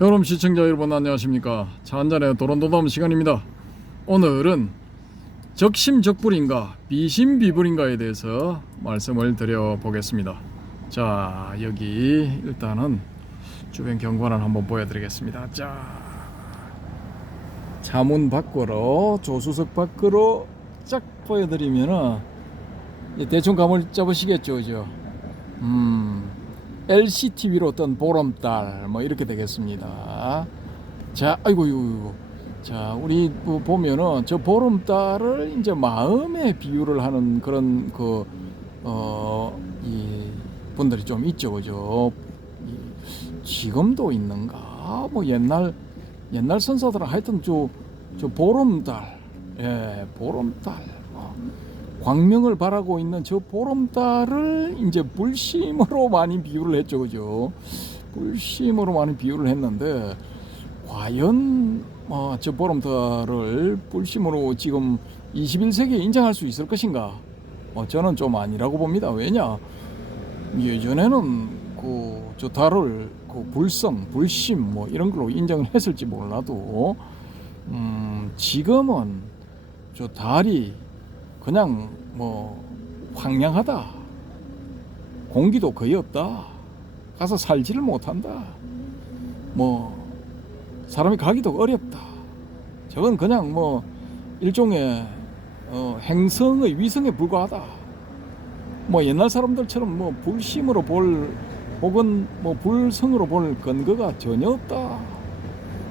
여러분 시청자 여러분 안녕하십니까. 차 한잔의 도론도담 시간입니다. 오늘은 적심적불인가 비심비불인가에 대해서 말씀을 드려보겠습니다. 자, 여기 일단은 주변 경관을 한번 보여드리겠습니다. 자, 차문 밖으로, 조수석 밖으로 쫙 보여드리면은 대충 감을 잡으시겠죠, 그죠? LCTV로 뜬 보름달 뭐 이렇게 되겠습니다. 자, 아이고, 자, 우리 보면은 저 보름달을 이제 마음에 비유를 하는 그런 이 분들이 좀 있죠, 그죠? 지금도 있는가? 뭐 옛날 선사들은 하여튼 저 보름달, 예, 보름달. 광명을 바라고 있는 저 보름달을 이제 불심으로 많이 비유를 했죠, 그죠? 불심으로 많이 비유를 했는데, 과연 저 보름달을 불심으로 지금 21세기에 인정할 수 있을 것인가? 저는 좀 아니라고 봅니다. 왜냐? 예전에는 저 달을 불성, 불심 뭐 이런 걸로 인정을 했을지 몰라도, 지금은 저 달이 그냥 뭐 황량하다, 공기도 거의 없다, 가서 살지를 못한다, 뭐 사람이 가기도 어렵다, 저건 그냥 뭐 일종의 행성의 위성에 불과하다, 뭐 옛날 사람들처럼 뭐 불심으로 볼 혹은 뭐 불성으로 볼 근거가 전혀 없다,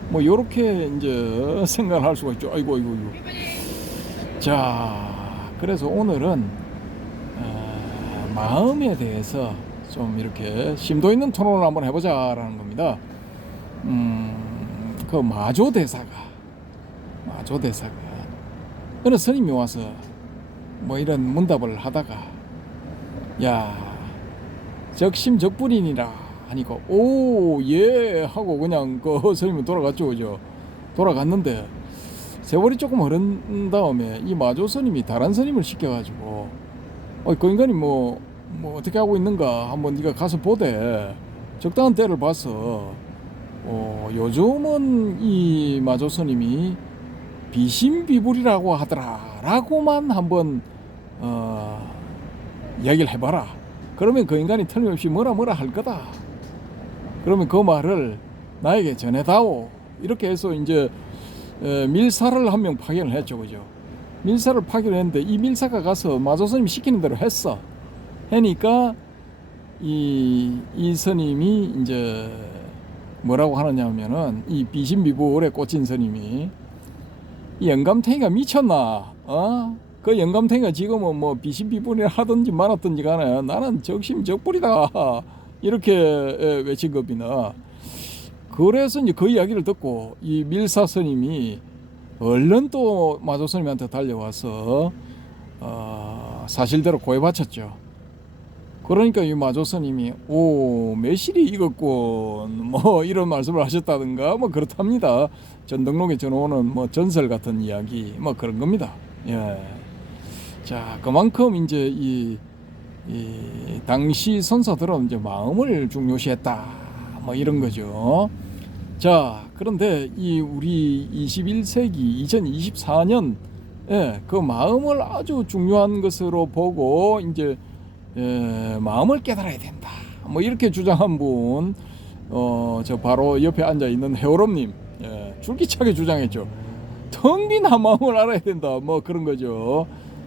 뭐 요렇게 이제 생각할 수가 있죠. 아이고. 자, 그래서 오늘은 마음에 대해서 좀 이렇게 심도 있는 토론을 한번 해보자라는 겁니다. 그 마조대사가 어느 스님이 와서 뭐 이런 문답을 하다가, 야, 적심적불이니라 하니까 오, 예 하고 그냥 그 스님은 돌아갔죠, 그죠? 돌아갔는데 세월이 조금 흐른 다음에 이 마조 스님이 다른 스님을 시켜가지고, 그 인간이 뭐 어떻게 하고 있는가 한번 네가 가서 보되, 적당한 때를 봐서 요즘은 이 마조 스님이 비심비불이라고 하더라라고만 한번 이야기를 해봐라. 그러면 그 인간이 틀림없이 뭐라 할 거다. 그러면 그 말을 나에게 전해다오. 이렇게 해서 이제 밀사를 한 명 파견을 했죠, 그죠? 밀사를 파견했는데 이 밀사가 가서 마조 스님이 시키는 대로 했어. 하니까 이 스님이 이제 뭐라고 하느냐면은, 이 비심비불에 꽂힌 스님이, 이 영감탱이가 미쳤나? 그 영감탱이가 지금은 뭐 비심비불을 하든지 말았든지 간에 나는 적심적불이다, 이렇게 외친 겁니다. 그래서 이제 그 이야기를 듣고 이 밀사 스님이 얼른 또 마조 스님한테 달려와서 사실대로 고해 바쳤죠. 그러니까 이 마조 스님이 오, 매실이 익었군, 뭐 이런 말씀을 하셨다든가 뭐 그렇답니다. 전등록에 전해오는 뭐 전설 같은 이야기 뭐 그런 겁니다. 예. 자, 그만큼 이제 이 당시 선사들은 이제 마음을 중요시했다, 뭐 이런 거죠. 자, 그런데 이 우리 21세기 2024년 그 마음을 아주 중요한 것으로 보고 이제 마음을 깨달아야 된다, 뭐 이렇게 주장한 분, 저 바로 옆에 앉아 있는 해오롬님, 줄기차게 주장했죠. 텅 빈 한마음을 알아야 된다, 뭐 그런 거죠.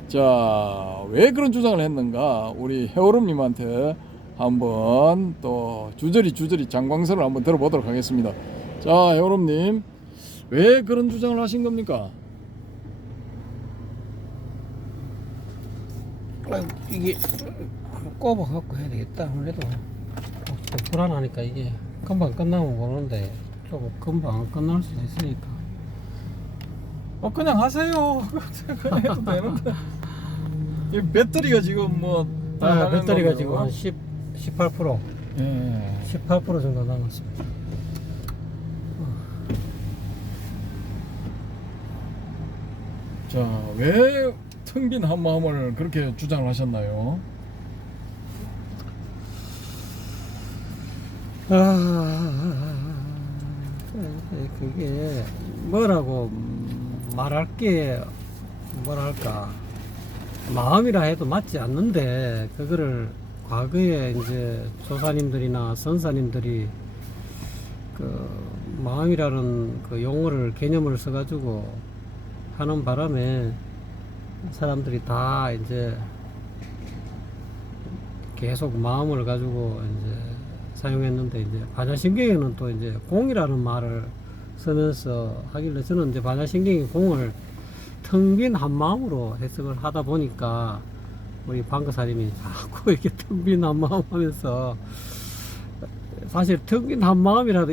자, 왜 그런 주장을 했는가, 우리 해오롬님한테 한번 또 주저리 장광설을 한번 들어보도록 하겠습니다. 자, 해오롬님, 왜 그런 주장을 하신 겁니까? 이게 꼽아갖고 해야 되겠다. 아무래도 좀 불안하니까 이게 금방 끝나면 모르는데 좀 금방 안 끝날 수도 있으니까. 그냥 하세요. 그냥 해도 되는데. 이 배터리가 지금 배터리가 지금 한 18%, 예. 18% 정도 남았습니다. 자, 왜 텅 빈 한마음을 그렇게 주장을 하셨나요? 그게 뭐라고 말할 게 뭐랄까 마음이라 해도 맞지 않는데 그거를 과거에 이제 조사님들이나 선사님들이 그 마음이라는 그 용어를 개념을 써가지고 하는 바람에 사람들이 다 이제 계속 마음을 가지고 이제 사용했는데 이제 반야신경에는 또 이제 공이라는 말을 쓰면서 하길래 저는 이제 반야신경의 공을 텅 빈 한마음으로 해석을 하다 보니까 우리 방거사님이 자꾸 이렇게 텅 빈 한마음 하면서 사실 텅 빈 한마음이라도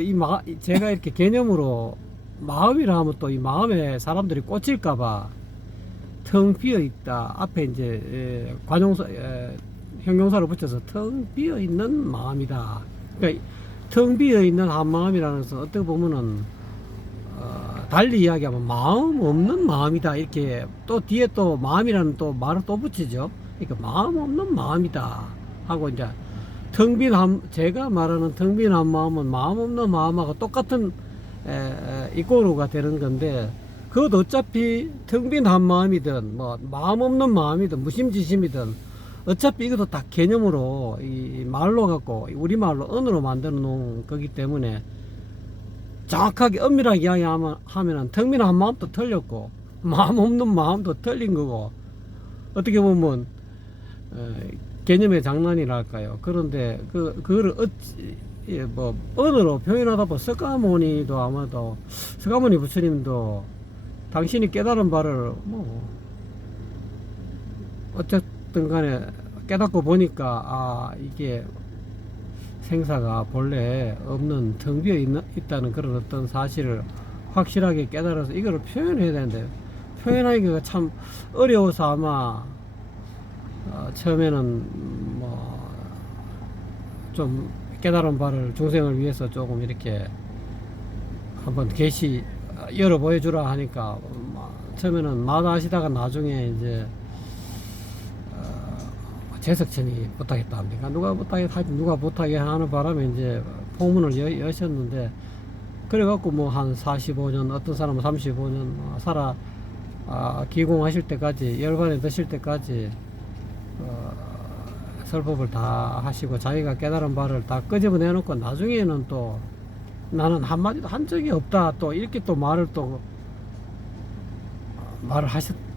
제가 이렇게 개념으로 마음이라 하면 또 이 마음에 사람들이 꽂힐까봐 텅 비어 있다 앞에 이제 관용사 형용사를 붙여서 텅 비어 있는 마음이다. 그러니까 텅 비어 있는 한마음이라는 것은 어떻게 보면은 달리 이야기하면 마음 없는 마음이다 이렇게 또 뒤에 또 마음이라는 또 말을 또 붙이죠. 그러니까 마음 없는 마음이다 하고 이제 제가 말하는 텅 빈 한마음은 마음 없는 마음하고 똑같은 이꼬르가 되는 건데 그것도 어차피 텅 빈 한마음이든 뭐 마음 없는 마음이든 무심지심이든 어차피 이것도 다 개념으로 이 말로 갖고 우리말로 언어로 만들어 놓은 거기 때문에 정확하게 엄밀하게 이야기하면은 텅 빈 한마음도 틀렸고 마음 없는 마음도 틀린 거고 어떻게 보면 개념의 장난이랄까요. 그런데 그거를 뭐 언어로 표현하다 보면 석가모니도 아마도 석가모니 부처님도 당신이 깨달은 바를 뭐 어쨌든 간에 깨닫고 보니까 이게 생사가 본래 없는 텅 비어 있다는 그런 어떤 사실을 확실하게 깨달아서 이거를 표현해야 되는데 표현하기가 참 어려워서 아마 처음에는 뭐 좀 깨달은 바를 중생을 위해서 조금 이렇게 한번 계시 열어 보여주라 하니까 처음에는 마다하시다가 나중에 이제 재석천이 부탁했다 합니까? 누가 부탁해 하는 바람에 이제 포문을 여셨는데 그래갖고 뭐 한 45년 어떤 사람은 35년 살아 기공하실 때까지 열반에 드실 때까지 설법을 다 하시고 자기가 깨달은 바를 다 끄집어내 놓고 나중에는 또 나는 한마디도 한 적이 없다 또 이렇게 또 말을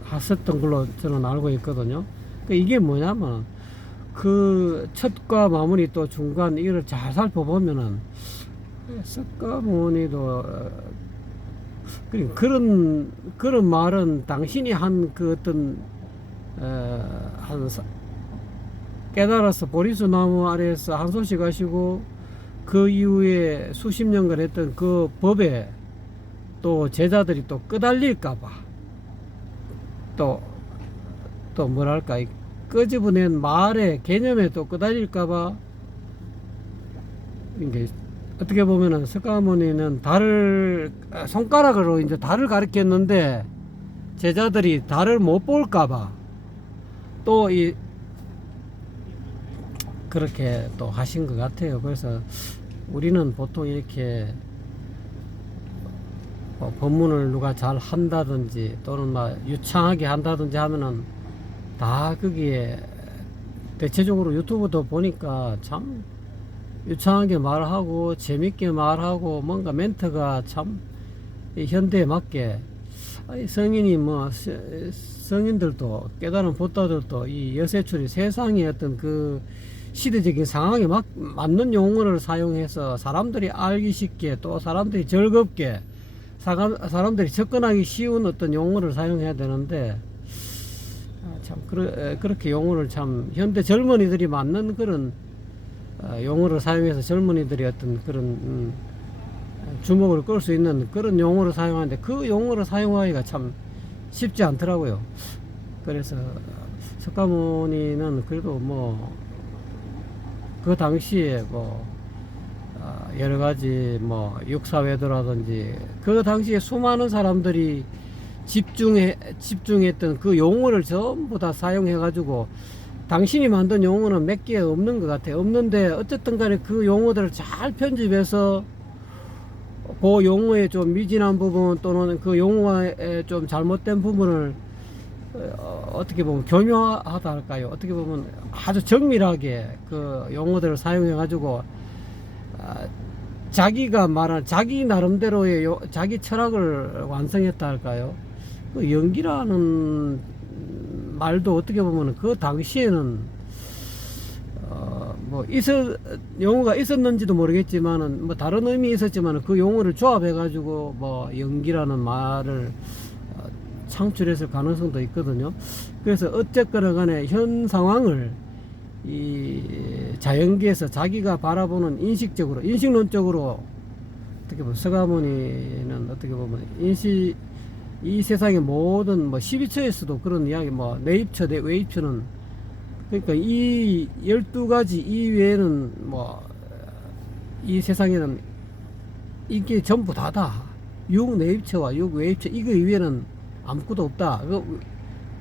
하셨던 걸로 저는 알고 있거든요. 이게 뭐냐면 그 첫과 마무리 또 중간 이거를 잘 살펴보면은 석가모니도 그런 말은 당신이 한 그 어떤 깨달아서 보리수 나무 아래에서 한 소식 하시고 그 이후에 수십 년간 했던 그 법에 또 제자들이 또 끄달릴까봐 또 뭐랄까 끄집어낸 말의 개념에 또 끄달릴까봐 이게 어떻게 보면은 석가모니는 손가락으로 이제 달을 가리켰는데 제자들이 달을 못 볼까봐 또 그렇게 또 하신 것 같아요. 그래서 우리는 보통 이렇게 법문을 누가 잘 한다든지 또는 유창하게 한다든지 하면은 다 거기에 대체적으로 유튜브도 보니까 참 유창하게 말하고 재밌게 말하고 뭔가 멘트가 참 현대에 맞게 성인이 성인들도 깨달은 보따들도 이 여세출이 세상의 어떤 그 시대적인 상황에 맞는 용어를 사용해서 사람들이 알기 쉽게 또 사람들이 즐겁게 사람들이 접근하기 쉬운 어떤 용어를 사용해야 되는데 참 그렇게 용어를 참 현대 젊은이들이 맞는 그런 용어를 사용해서 젊은이들이 어떤 그런 주목을 끌 수 있는 그런 용어를 사용하는데 그 용어를 사용하기가 참 쉽지 않더라고요. 그래서 석가모니는 그래도 그 당시에 여러 가지 육사외도라든지 그 당시에 수많은 사람들이 집중했던 그 용어를 전부 다 사용해 가지고 당신이 만든 용어는 몇 개 없는 것 같아요. 없는데 어쨌든 간에 그 용어들을 잘 편집해서 그 용어의 좀 미진한 부분 또는 그 용어의 좀 잘못된 부분을 어떻게 보면 교묘하다 할까요? 어떻게 보면 아주 정밀하게 그 용어들을 사용해 가지고 자기가 말한 자기 나름대로의 자기 철학을 완성했다 할까요? 그 연기라는 말도 어떻게 보면 그 당시에는 뭐 용어가 있었는지도 모르겠지만은 뭐 다른 의미 있었지만은 그 용어를 조합해 가지고 뭐 연기라는 말을 창출했을 가능성도 있거든요. 그래서 어쨌거나 간에 현 상황을 이 자연계에서 자기가 바라보는 인식론적으로 어떻게 보면 서가모니는 어떻게 보면 이 세상의 모든 뭐 12처에서도 그런 이야기 뭐 내입처, 외입처는 그러니까 이 12가지 이외에는 뭐 이 세상에는 이게 전부 다다. 6내입처와 6외입처 이거 이외에는 아무것도 없다.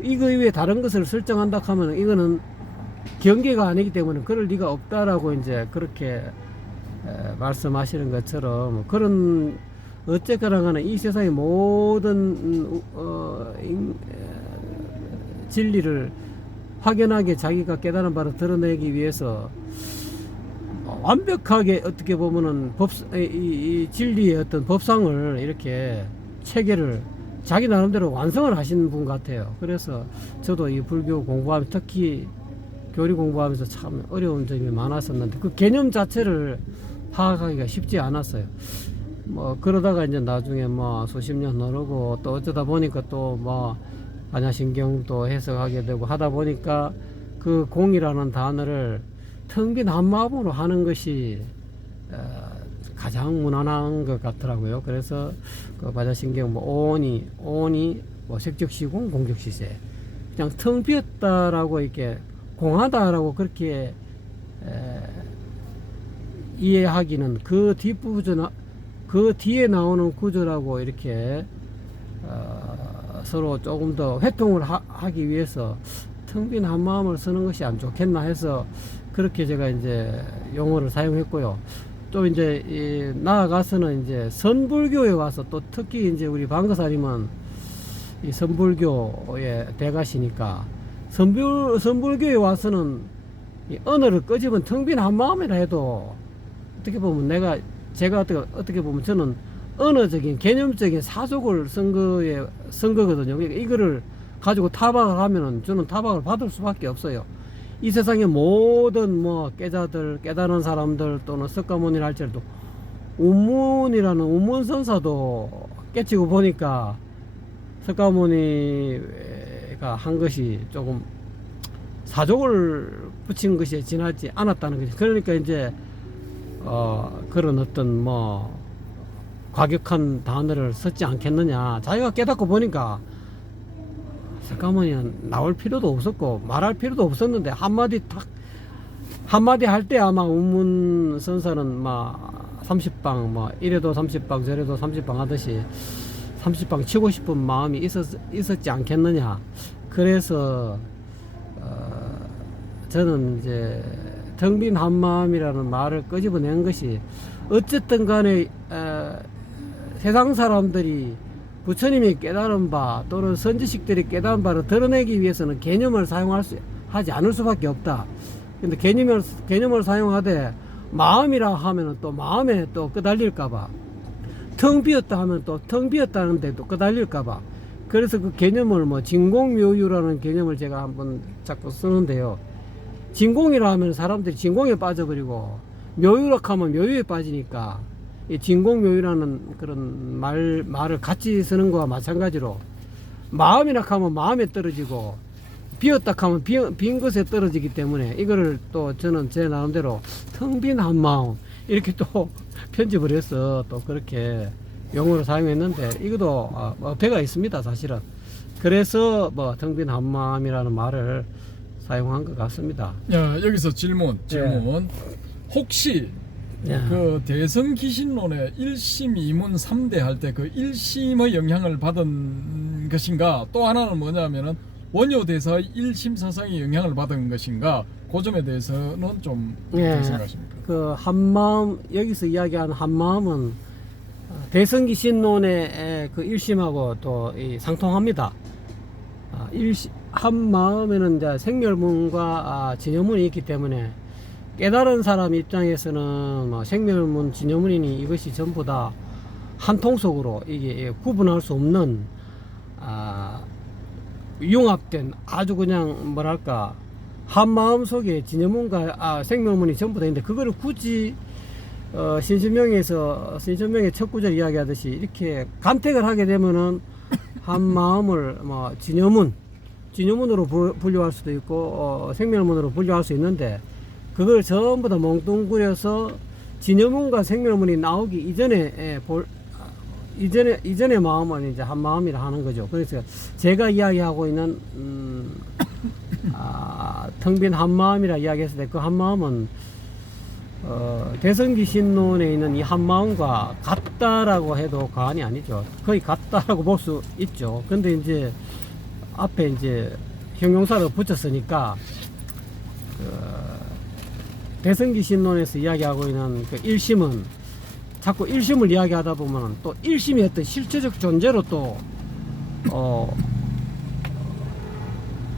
이거 이외에 다른 것을 설정한다 하면 이거는 경계가 아니기 때문에 그럴 리가 없다라고 이제 그렇게 말씀하시는 것처럼 그런 어쨌거나 간에 이 세상의 모든 진리를 확연하게 자기가 깨달은 바를 드러내기 위해서 완벽하게 어떻게 보면은 이 진리의 어떤 법상을 이렇게 체계를 자기 나름대로 완성을 하신 분 같아요. 그래서 저도 이 불교 공부하면서 특히 교리 공부하면서 참 어려운 점이 많았었는데 그 개념 자체를 파악하기가 쉽지 않았어요. 뭐 그러다가 이제 나중에 뭐 수십 년 흐르고 또 어쩌다 보니까 또 뭐 반야신경도 해석하게 되고 하다 보니까 그 공이라는 단어를 텅 빈 한마음으로 하는 것이 가장 무난한 것 같더라고요. 그래서 그 반야신경 뭐 오니 뭐 색적시공 공적시세 그냥 텅 비었다라고 이렇게 공하다라고 그렇게 이해하기는 그 뒷부분 그 뒤에 나오는 구조라고 이렇게 서로 조금 더 회통을 하기 위해서 텅 빈 한마음을 쓰는 것이 안 좋겠나 해서 그렇게 제가 이제 용어를 사용했고요. 또 이제 나아가서는 이제 선불교에 와서 또 특히 이제 우리 방거사님은 이 선불교의 대가시니까 선불교에 와서는 이 언어를 끄집은 텅 빈 한마음이라 해도 어떻게 보면 제가 어떻게 보면 저는 언어적인 개념적인 사족을 쓴 거거든요. 그러니까 이거를 가지고 타박을 하면은 저는 타박을 받을 수밖에 없어요. 이 세상의 모든 뭐 깨달은 사람들 또는 석가모니를 할지라도 운문이라는 운문선사도 깨치고 보니까 석가모니가 한 것이 조금 사족을 붙인 것이 지나지 않았다는 거죠. 그러니까 이제 그런 어떤 뭐 과격한 단어를 썼지 않겠느냐. 자기가 깨닫고 보니까 석가모니는 나올 필요도 없었고 말할 필요도 없었는데 한마디 할 때 아마 운문 선사는 막 30방 뭐 이래도 30방 저래도 30방 하듯이 30방 치고 싶은 마음이 있었지 않겠느냐. 그래서 저는 이제 텅 빈 한마음이라는 말을 끄집어낸 것이 어쨌든 간에 세상 사람들이 부처님이 깨달은 바 또는 선지식들이 깨달은 바를 드러내기 위해서는 개념을 하지 않을 수밖에 없다. 근데 개념을 사용하되 마음이라 하면은 또 마음에 또 끄달릴까봐 텅 비었다 하면 또 텅 비었다는데 또 끄달릴까봐 그래서 그 개념을 뭐 진공묘유라는 개념을 제가 한번 자꾸 쓰는데요. 진공이라 하면 사람들이 진공에 빠져버리고 묘유라 하면 묘유에 빠지니까 이 진공묘유라는 그런 말을 같이 쓰는 거와 마찬가지로 마음이라 하면 마음에 떨어지고 비었다 하면 빈 것에 떨어지기 때문에 이거를 또 저는 제 나름대로 텅 빈 한마음 이렇게 또 편집을 해서 또 그렇게 용어로 사용했는데 이것도 배가 있습니다 사실은. 그래서 뭐 텅 빈 한마음이라는 말을 사용한 것 같습니다. 야, 여기서 질문. 혹시 그 대성기신론의 1심, 2문, 3대 할 때 그 1심의 영향을 받은 것인가? 또 하나는 뭐냐면은 원효대사의 1심 사상의 영향을 받은 것인가? 그 점에 대해서는 좀 어떻게 생각하십니까? 그 한마음 여기서 이야기하는 한마음은 대성기 신론의 그 일심하고 또 상통합니다. 한 마음에는 이제 생멸문과 진여문이 있기 때문에 깨달은 사람 입장에서는 뭐 생멸문, 진여문이니 이것이 전부 다 한 통 속으로 이게 구분할 수 없는 융합된 아주 그냥 뭐랄까 한 마음 속에 진여문과 생멸문이 전부 다 있는데 그거를 굳이 신신명의 첫 구절 이야기하듯이 이렇게 간택을 하게 되면은 한 마음을 뭐 진여문으로 분류할 수도 있고 생멸문으로 분류할 수 있는데 그걸 전부 다 몽뚱그려서 진여문과 생멸문이 나오기 이전의 마음은 이제 한 마음이라 하는 거죠. 그래서 제가 이야기하고 있는 텅 빈 한 마음이라 이야기했을 때 그 한 마음은 대성기 신론에 있는 이 한 마음과 같다라고 해도 과언이 아니죠. 거의 같다라고 볼 수 있죠. 근데 이제 앞에 이제 형용사를 붙였으니까 대성기 신론에서 이야기하고 있는 그 일심은 자꾸 일심을 이야기하다 보면 또 일심이 어떤 실체적 존재로 또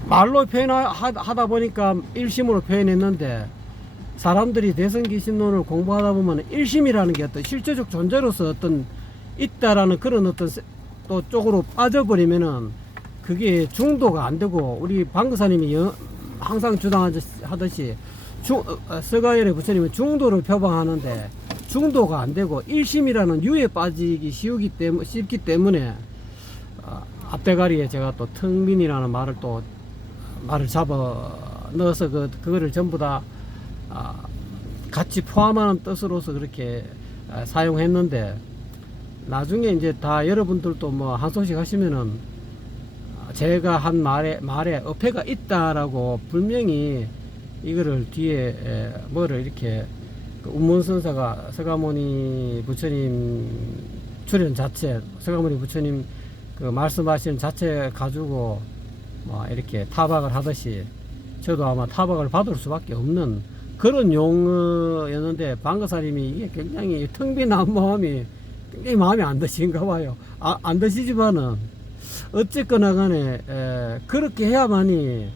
말로 표현하다 보니까 일심으로 표현했는데 사람들이 대성기 신론을 공부하다 보면 일심이라는 게 어떤 실제적 존재로서 어떤 있다라는 그런 어떤 또 쪽으로 빠져버리면은 그게 중도가 안 되고 우리 방거사님이 항상 주장하듯이 서가열의 부처님은 중도를 표방하는데 중도가 안 되고 일심이라는 유에 빠지기 쉽기 때문에 앞대가리에 제가 또 텅빈이라는 말을 잡아 넣어서 그거를 전부 다 같이 포함하는 뜻으로서 그렇게 사용했는데 나중에 이제 다 여러분들도 뭐 한 소식 하시면은 제가 한 말에 어폐가 있다라고 분명히 이거를 뒤에 뭐를 이렇게 그 운문선사가 서가모니 부처님 출연 자체, 서가모니 부처님 그 말씀하시는 자체 가지고 뭐 이렇게 타박을 하듯이 저도 아마 타박을 받을 수밖에 없는 그런 용어였는데 방거사님이 이게 굉장히 텅 빈 한 마음이 굉장히 마음에 안 드신가 봐요. 안 드시지만은 어쨌거나 간에 그렇게 해야만이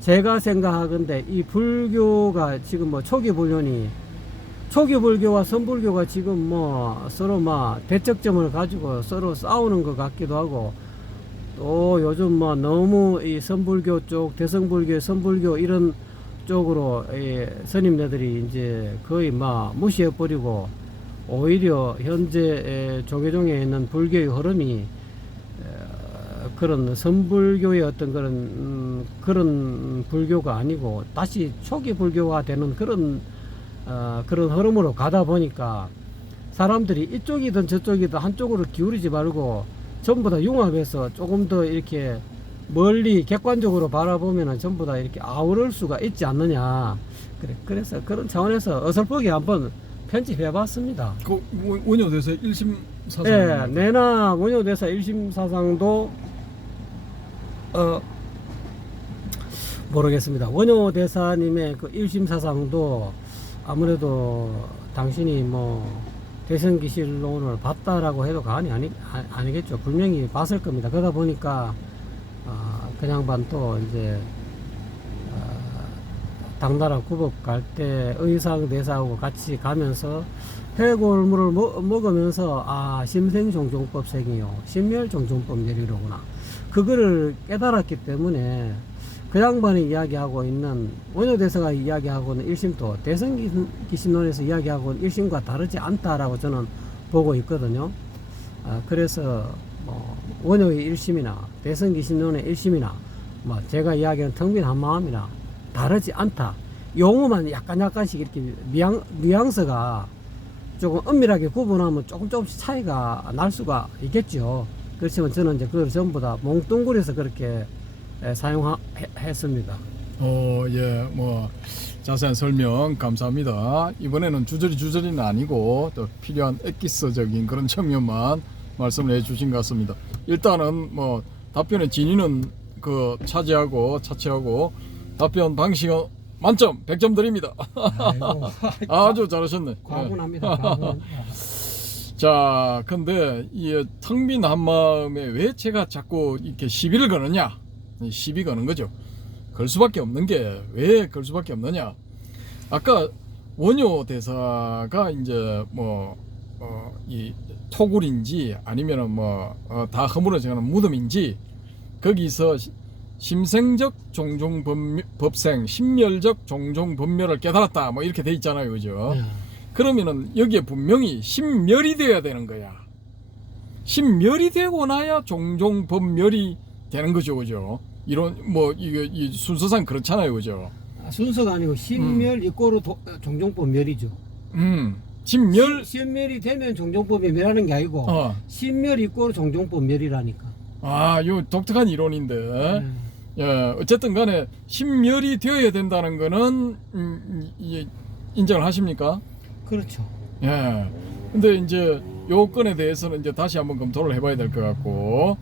제가 생각하건대 이 불교가 지금 뭐 초기 불교와 선불교가 지금 뭐 서로 막 대척점을 가지고 서로 싸우는 것 같기도 하고 또 요즘 뭐 너무 이 선불교 쪽 대성불교 선불교 이런 쪽으로 스님네들이 이제 거의 막 무시해버리고 오히려 현재 조계종에 있는 불교의 흐름이 그런 선불교의 어떤 그런 불교가 아니고 다시 초기 불교가 되는 그런 흐름으로 가다 보니까 사람들이 이쪽이든 저쪽이든 한쪽으로 기울이지 말고 전부 다 융합해서 조금 더 이렇게 멀리 객관적으로 바라보면은 전부 다 이렇게 아우를 수가 있지 않느냐. 그래서 그런 차원에서 어설프게 한번 편집해 봤습니다. 그 원효대사 1심 사상. 네, 내나 원효대사 1심 사상도 모르겠습니다. 원효대사님의 그 1심 사상도 아무래도 당신이 뭐 대성기실론을 봤다라고 해도 과언이 아니겠죠. 분명히 봤을 겁니다. 그러다 보니까 그 양반도 이제 당나라 구법 갈 때 의상 대사하고 같이 가면서 해골물을 먹으면서 심생종종법생이요 심멸종종법 내리로구나 그거를 깨달았기 때문에 그 양반이 이야기하고 있는 원효대사가 이야기하고 있는 일심도 대성기신론에서 이야기하고 있는 일심과 다르지 않다라고 저는 보고 있거든요. 그래서 뭐 원효의 일심이나 대성기신론의 일심이나 뭐 제가 이야기하는 텅빈 한마음이나 다르지 않다. 용어만 약간씩 이렇게 뉘앙스가 조금 엄밀하게 구분하면 조금씩 차이가 날 수가 있겠죠. 그렇지만 저는 이제 그걸 전부 다 몽뚱그려서 그렇게 사용했습니다. 예, 뭐 자세한 설명 감사합니다. 이번에는 주저리는 아니고 또 필요한 엑기스적인 그런 측면만 말씀을 해주신 것 같습니다. 일단은 뭐 답변의 진위는 그 차치하고 답변 방식은 만점 100점 드립니다. 아주 잘하셨네. 과분합니다. 과분. 자, 근데 이 텅 빈 한마음에 왜 제가 자꾸 이렇게 시비를 거느냐? 시비 거는 거죠. 걸 수밖에 없는 게 왜 걸 수밖에 없느냐? 아까 원효 대사가 이제 이 토굴인지 아니면은 다 허물어져가는 무덤인지 거기서 심생적 종종 법생, 심멸적 종종 법멸을 깨달았다. 뭐 이렇게 돼 있잖아요, 그죠? 네. 그러면은 여기에 분명히 심멸이 되어야 되는 거야. 심멸이 되고 나야 종종 법멸이 되는 거죠, 그죠? 이런 이게 이 순서상 그렇잖아요, 그죠? 순서가 아니고 신멸 이꼬르 종종법 멸이죠. 심멸 신멸이 되면 종종법이 멸하는 게 아니고 신멸 이꼬르 종종법 멸이라니까. 요 독특한 이론인데. 예, 어쨌든 간에 신멸이 되어야 된다는 거는 인정을 하십니까? 그렇죠. 예. 근데 이제 요 건에 대해서는 이제 다시 한번 검토를 해봐야 될 것 같고,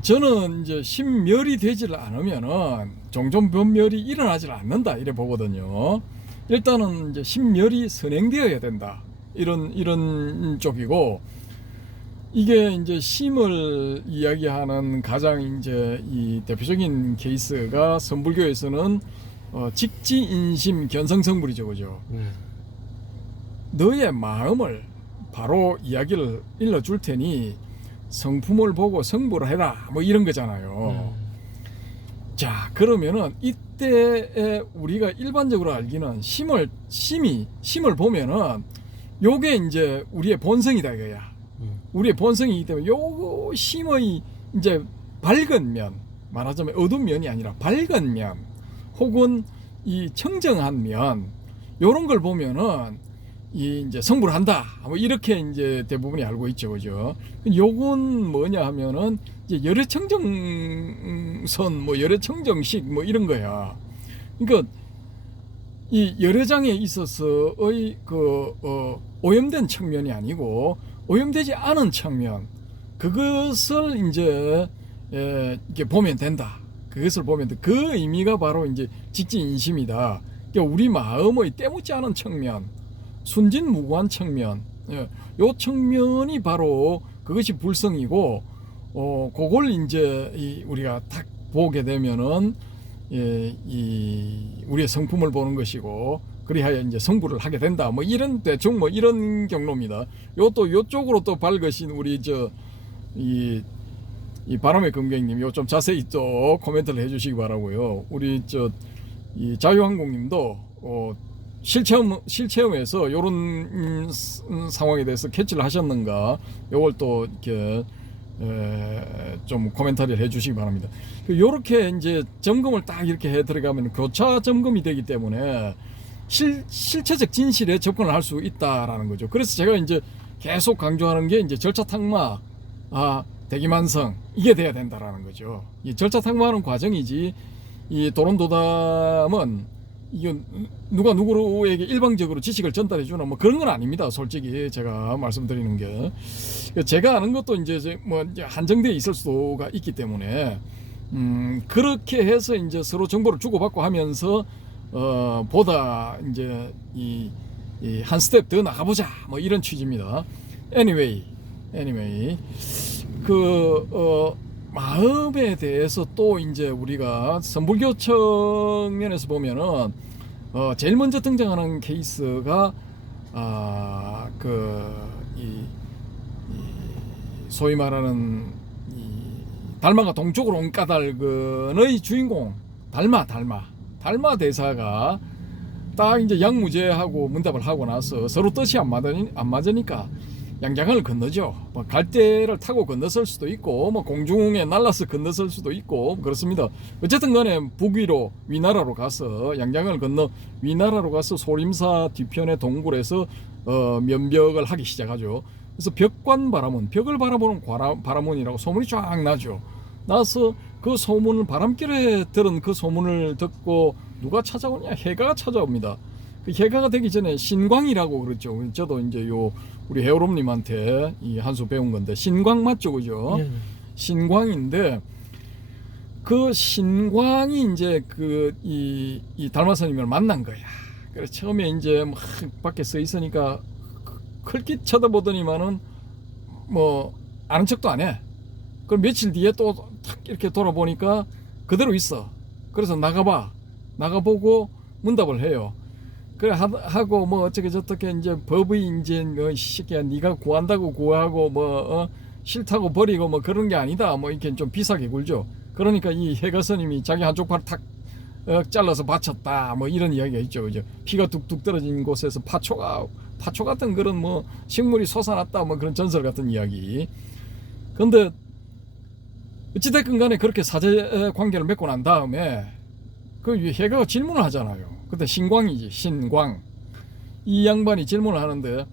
저는 이제 신멸이 되질 않으면은 종종 변멸이 일어나질 않는다 이래 보거든요. 일단은 이제 신멸이 선행되어야 된다 이런 쪽이고, 이게 이제 심을 이야기하는 가장 이제 이 대표적인 케이스가 선불교에서는 직지인심 견성성불이죠, 그죠? 너의 마음을 바로 이야기를 일러줄 테니 성품을 보고 성불을 해라, 뭐 이런 거잖아요. 자, 그러면은 이때 우리가 일반적으로 알기는 심을 보면은 요게 이제 우리의 본성이다 이거야. 우리의 본성이기 때문에 요 심의 이제 밝은 면, 말하자면 어두운 면이 아니라 밝은 면, 혹은 이 청정한 면, 요런 걸 보면은 이제 성불을 한다. 뭐 이렇게 이제 대부분이 알고 있죠, 그죠? 요건 뭐냐 하면은 이제 열애청정선, 열애청정식 이런 거야. 그러니까 이 열애장에 있어서의 오염된 측면이 아니고 오염되지 않은 측면, 그것을 이제 이렇게 보면 된다. 그것을 보면 돼. 그 의미가 바로 이제 직지인심이다. 그러니까 우리 마음의 때묻지 않은 측면, 순진무구한 측면, 요 측면이 바로 그것이 불성이고, 그걸 이제 우리가 딱 보게 되면은 우리의 성품을 보는 것이고, 그리하여 이제 성불을 하게 된다. 이런 대충 이런 경로입니다. 요쪽으로 또 밝으신 우리 이 바람의 금객님, 요 좀 자세히 또 코멘트를 해주시기 바라고요. 우리 이 자유항공님도 실체험에서 요런 상황에 대해서 캐치를 하셨는가? 요걸 또 이렇게 좀 코멘터리를 해주시기 바랍니다. 요렇게 이제 점검을 딱 이렇게 해 들어가면 교차 점검이 되기 때문에 실체적 진실에 접근을 할 수 있다라는 거죠. 그래서 제가 이제 계속 강조하는 게 이제 절차 탁마, 대기만성, 이게 돼야 된다라는 거죠. 이 절차 탁마하는 과정이지, 이 도론도담은 이건 누가 누구에게 일방적으로 지식을 전달해 주나 그런 건 아닙니다. 솔직히 제가 말씀드리는 게, 제가 아는 것도 이제 한정되어 있을 수가 있기 때문에 그렇게 해서 이제 서로 정보를 주고받고 하면서 보다 이제 한 스텝 더 나가보자, 이런 취지입니다. Anyway, 마음에 대해서 또 이제 우리가 선불교 측면에서 보면은 제일 먼저 등장하는 케이스가 소위 말하는 달마가 동쪽으로 온 까닭의 주인공 달마 대사가 딱 이제 양무제하고 문답을 하고 나서 서로 뜻이 안 맞으니까 양장을 건너죠. 갈대를 타고 건너설 수도 있고 공중에 날라서 건너설 수도 있고 그렇습니다. 어쨌든 간에 북위로 위나라로 가서 양장을 건너 위나라로 가서 소림사 뒤편의 동굴에서 면벽을 하기 시작하죠. 그래서 벽관바라문, 벽을 바라보는 바라문이라고 소문이 쫙 나죠. 나서 그 소문을, 바람길에 들은 그 소문을 듣고 누가 찾아오냐? 해가가 찾아옵니다. 그 해가가 되기 전에 신광이라고 그랬죠. 저도 이제 우리 해오롬님한테 이 한 수 배운 건데, 신광 맞죠, 그죠? 신광인데, 그 신광이 이제 이 달마스님을 만난 거야. 그래서 처음에 이제 막 밖에 서 있으니까 클깃 쳐다보더니만은 뭐 아는 척도 안 해. 그럼 며칠 뒤에 또 탁 이렇게 돌아보니까 그대로 있어. 그래서 나가보고 문답을 해요. 그래 하고 뭐 어떻게 저떻게 이제 법이 이제 뭐 시끼야 네가 구한다고 구하고 뭐 싫다고 버리고 뭐 그런 게 아니다. 뭐 이렇게 좀 비싸게 굴죠. 그러니까 이 해가 스님이 자기 한쪽 팔 탁 잘라서 바쳤다. 뭐 이런 이야기가 있죠. 그죠? 피가 뚝뚝 떨어진 곳에서 파초 같은 그런 뭐 식물이 솟아났다. 뭐 그런 전설 같은 이야기. 근데 어찌됐건 간에 그렇게 사제 관계를 맺고 난 다음에 그 해가가 질문을 하잖아요. 그때 신광이지, 신광. 이 양반이 질문을 하는데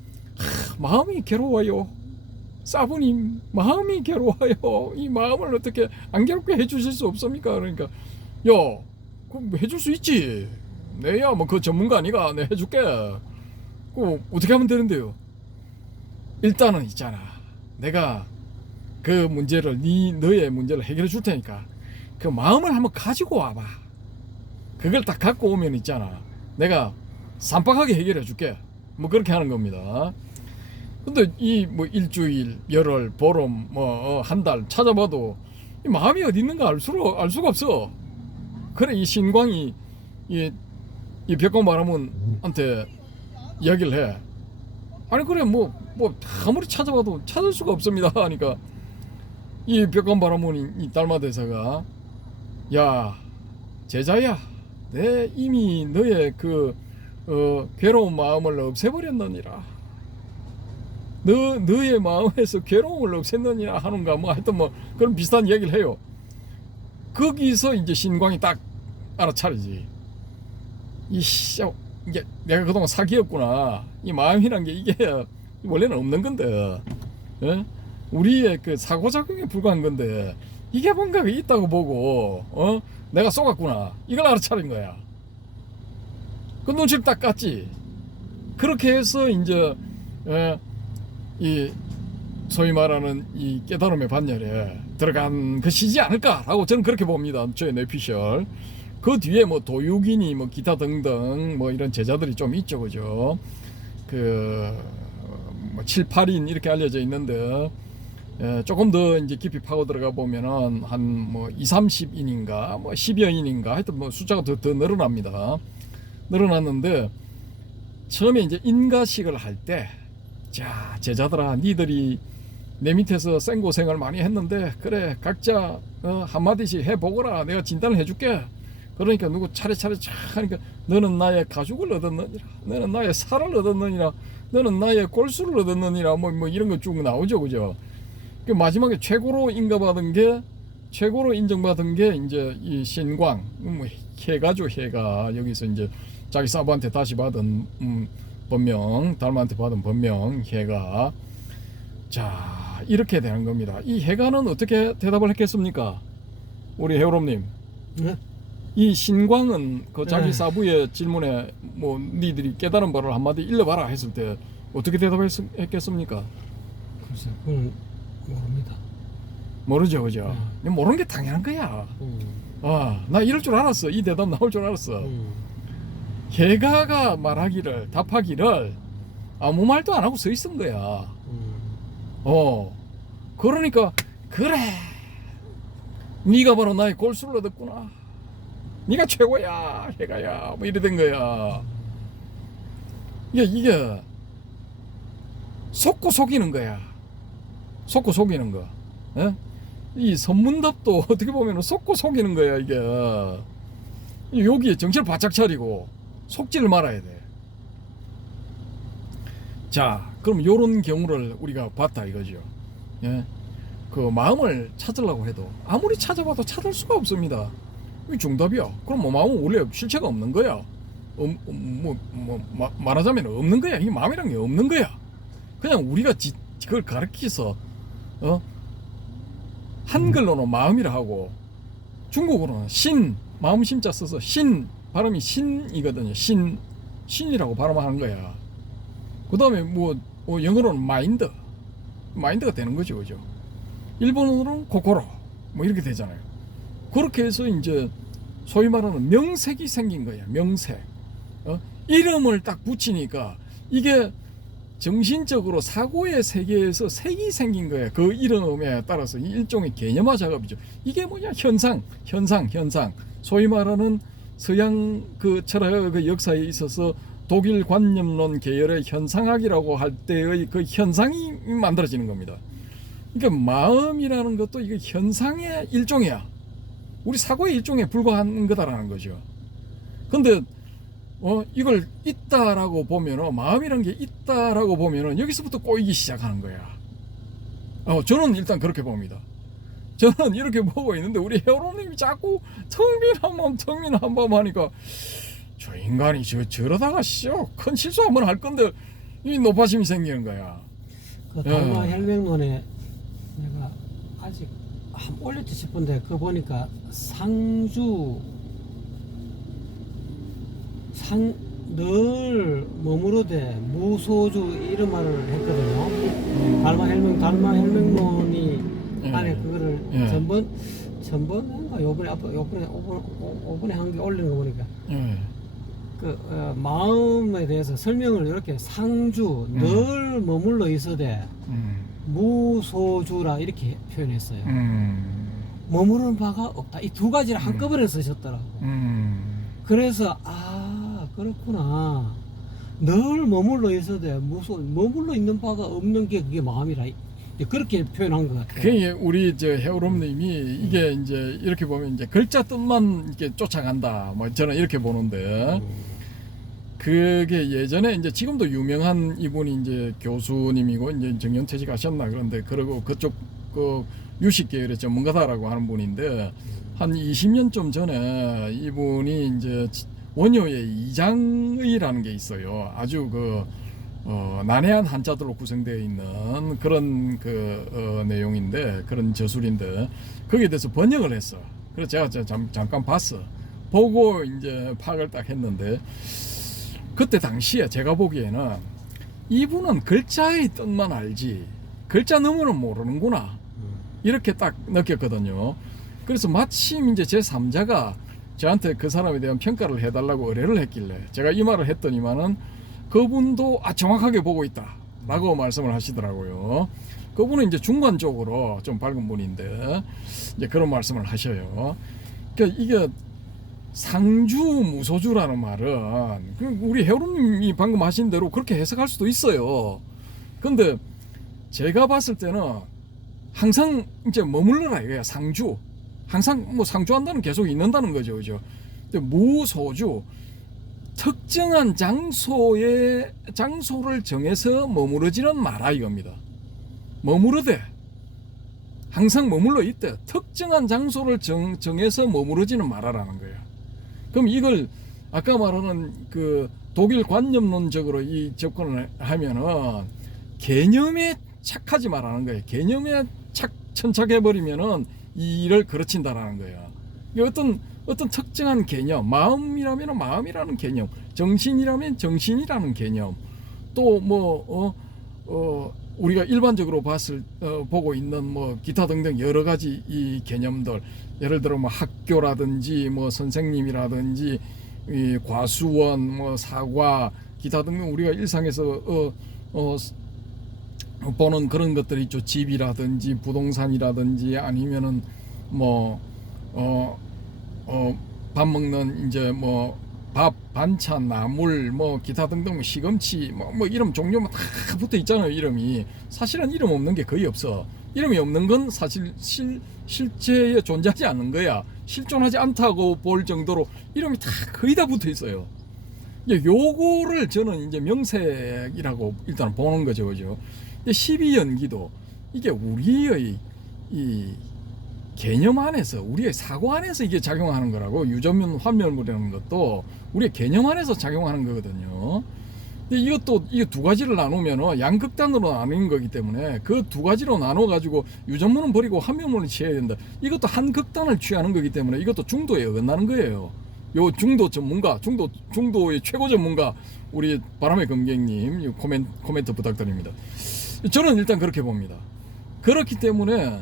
마음이 괴로워요. 사부님 마음이 괴로워요. 이 마음을 어떻게 안 괴롭게 해주실 수 없습니까? 그러니까 야 그럼 해줄 수 있지. 내야 뭐 그 전문가 아니가. 내 해줄게. 그 어떻게 하면 되는데요? 일단은 있잖아. 내가 그 문제를 너의 문제를 해결해 줄 테니까 그 마음을 한번 가지고 와봐. 그걸 딱 갖고 오면 있잖아. 내가 쌈박하게 해결해 줄게. 뭐 그렇게 하는 겁니다. 근데 이 뭐 일주일, 열흘, 보름, 뭐 한 달 찾아봐도 이 마음이 어디 있는가 알 수가 없어. 그래 이 신광이 이 벽공바라문한테 이야기를 해. 아니 그래 뭐 아무리 찾아봐도 찾을 수가 없습니다 하니까 이 벽공바라문이 달마대사가 야 제자야 내 이미 너의 그 괴로운 마음을 없애버렸느니라. 너의 마음에서 괴로움을 없앴느니라 하는가 뭐 하여튼 뭐 그런 비슷한 이야기를 해요. 거기서 이제 신광이 딱 알아차리지. 이게 내가 그동안 사기였구나. 이 마음이란 게 이게 원래는 없는 건데, 우리의 그 사고작용에 불과한 건데 이게 뭔가 있다고 보고 내가 속았구나. 이걸 알아차린 거야. 그 눈치를 딱 깠지. 그렇게 해서 이제 이 소위 말하는 이 깨달음의 반열에 들어간 것이지 않을까라고 저는 그렇게 봅니다. 저의 뇌피셜. 그 뒤에 뭐 도육이니 뭐 기타 등등 뭐 이런 제자들이 좀 있죠, 그죠? 뭐 7, 8인 이렇게 알려져 있는데 조금 더 이제 깊이 파고 들어가 보면은 한 뭐 2, 30인인가 뭐 10여인인가 하여튼 뭐 숫자가 더 늘어납니다. 늘어났는데 처음에 이제 인가식을 할 때 자 제자들아 니들이 내 밑에서 생고생을 많이 했는데 그래 각자 한마디씩 해보거라. 내가 진단을 해줄게. 그러니까 누구 차례차례 쫙 하니까 너는 나의 가죽을 얻었느니라. 너는 나의 살을 얻었느니라. 너는 나의 골수를 얻었느니라. 뭐 이런 거 쭉 나오죠, 그죠? 그 마지막에 최고로 인정받은 게 이제 이 신광, 뭐 해가죠, 해가. 여기서 이제 자기 사부한테 다시 받은 법명, 달마한테 받은 법명, 해가. 자, 이렇게 되는 겁니다. 이 해가는 어떻게 대답을 했겠습니까? 우리 해오롬님. 네? 이 신광은 그 자기 사부의 질문에 뭐 니들이 깨달은 바를 한마디 일러봐라 했을 때 어떻게 대답했겠습니까? 글쎄, 그건 모릅니다. 모르죠, 그죠? 모르는 게 당연한 거야. 나 이럴 줄 알았어. 이 대답 나올 줄 알았어. 해가가 답하기를 아무 말도 안 하고 서 있은 거야. 그러니까 그래. 네가 바로 나의 골수를 얻었구나. 네가 최고야, 해가야. 뭐 이래 된 거야. 이게 속고 속이는 거야. 속고 속이는 거. 이 선문답도 어떻게 보면 속고 속이는 거야, 이게. 여기에 정신을 바짝 차리고 속지를 말아야 돼. 자, 그럼 요런 경우를 우리가 봤다 이거죠. 그 마음을 찾으려고 해도 아무리 찾아봐도 찾을 수가 없습니다. 이게 정답이야. 그럼 뭐 마음은 원래 실체가 없는 거야. 말하자면 없는 거야. 이 마음이란 게 없는 거야. 그냥 우리가 그걸 가르쳐서 한글로는 마음이라 하고 중국어로는 마음 심자 써서 발음이 신이거든요. 신이라고 발음하는 거야. 그 다음에 뭐 영어로는 마인드가 되는 거죠, 그죠? 일본어로는 코코로 뭐 이렇게 되잖아요. 그렇게 해서 이제 소위 말하는 명색이 생긴 거야. 명색. 이름을 딱 붙이니까 이게 정신적으로 사고의 세계에서 색이 생긴 거예요. 그 이름에 따라서 일종의 개념화 작업이죠. 이게 뭐냐? 현상. 소위 말하는 서양 그 철학 그 역사에 있어서 독일 관념론 계열의 현상학이라고 할 때의 그 현상이 만들어지는 겁니다. 그러니까 마음이라는 것도 이게 현상의 일종이야. 우리 사고의 일종에 불과한 거다라는 거죠. 근데 이걸 있다라고 보면은, 마음이라는 게 있다라고 보면은 여기서부터 꼬이기 시작하는 거야. 저는 일단 그렇게 봅니다. 저는 이렇게 보고 있는데 우리 회원님이 자꾸 텅빈 한밤 하니까 저 인간이 저러다가 큰 실수 한번 할 건데 이 노파심이 생기는 거야. 그 달마 혈맹론에 내가 아직 올렸지 싶은데 그거 보니까 늘 머무르되 무소주 이런 말을 했거든요. 달마 혈맹론이 안에 그거를 전번인가 요번에 한 게 올리는 거 보니까 마음에 대해서 설명을 이렇게 늘 머물러 있어대 무소주라 이렇게 표현했어요. 머무르는 바가 없다. 이 두 가지를 한꺼번에 쓰셨더라고. 그래서 그렇구나. 늘 머물러 있어대 머물러 있는 바가 없는 게 그게 마음이라. 그렇게 표현한 것 같아요. 그게 우리 회오롬님이 이게 이제 이렇게 보면 이제 글자 뜻만 이렇게 쫓아간다. 뭐 저는 이렇게 보는데 그게 예전에 이제 지금도 유명한 이분이 이제 교수님이고 이제 정년퇴직하셨나 그런데 그러고 그쪽 그 유식 계열의 전문가다라고 하는 분인데 한 20년쯤 전에 이분이 이제 원효의 이장의라는 게 있어요. 아주 난해한 한자들로 구성되어 있는 그런 내용인데 그런 저술인데 거기에 대해서 번역을 했어. 그래서 제가 잠깐 봤어. 보고 이제 파악을 딱 했는데 그때 당시에 제가 보기에는 이분은 글자의 뜻만 알지 글자 너머는 모르는구나 이렇게 딱 느꼈거든요. 그래서 마침 이제 제 3자가 저한테 그 사람에 대한 평가를 해달라고 의뢰를 했길래 제가 이 말을 했더니만은 그분도 정확하게 보고 있다 라고 말씀을 하시더라고요. 그분은 이제 중간 쪽으로 좀 밝은 분인데 이제 그런 말씀을 하셔요. 그러니까 이게 상주 무소주라는 말은 우리 회오름님이 방금 하신 대로 그렇게 해석할 수도 있어요. 근데 제가 봤을 때는 항상 이제 머물러라 이거야. 상주 항상 뭐 상주한다는 계속 있는다는 거죠, 그죠? 근데 무소주 특정한 장소를 정해서 머무르지는 마라 이겁니다. 머무르되 항상 머물러 있대. 특정한 장소를 정해서 머무르지는 마라라는 거야. 그럼 이걸 아까 말하는 그 독일 관념론적으로 이 접근을 하면은 개념에 착하지 말라는 거예요. 개념에 천착해버리면은 이 일을 그르친다라는 거야. 어떤 특정한 개념, 마음이라면 마음이라는 개념, 정신이라면 정신이라는 개념, 또 우리가 일반적으로 보고 있는 뭐 기타 등등 여러 가지 이 개념들, 예를 들어 뭐 학교라든지 뭐 선생님이라든지 이 과수원, 뭐 사과, 기타 등등 우리가 일상에서 보는 그런 것들이 있죠. 집이라든지 부동산이라든지 아니면은 밥 먹는 이제 밥, 반찬, 나물, 기타 등등 시금치, 이름 종류만 다 붙어 있잖아요. 이름이 사실은 이름 없는 게 거의 없어. 이름이 없는 건 사실 실제에 존재하지 않는 거야. 실존하지 않다고 볼 정도로 이름이 다 거의 다 붙어 있어요. 요거를 저는 이제 명색이라고 일단 보는 거죠, 그죠? 12연기도 이게 우리의 이 개념 안에서, 우리의 사고 안에서 이게 작용하는 거라고. 유전면 환멸물이라는 것도 우리의 개념 안에서 작용하는 거거든요. 근데 이게 두 가지를 나누면 양극단으로 나누는 거기 때문에 그 두 가지로 나눠 가지고 유전문은 버리고 환멸문을 취해야 된다. 이것도 한 극단을 취하는 거기 때문에 이것도 중도에 어긋나는 거예요. 요 중도 전문가, 중도의 최고 전문가 우리 바람의 검객님 코멘트 부탁드립니다. 저는 일단 그렇게 봅니다. 그렇기 때문에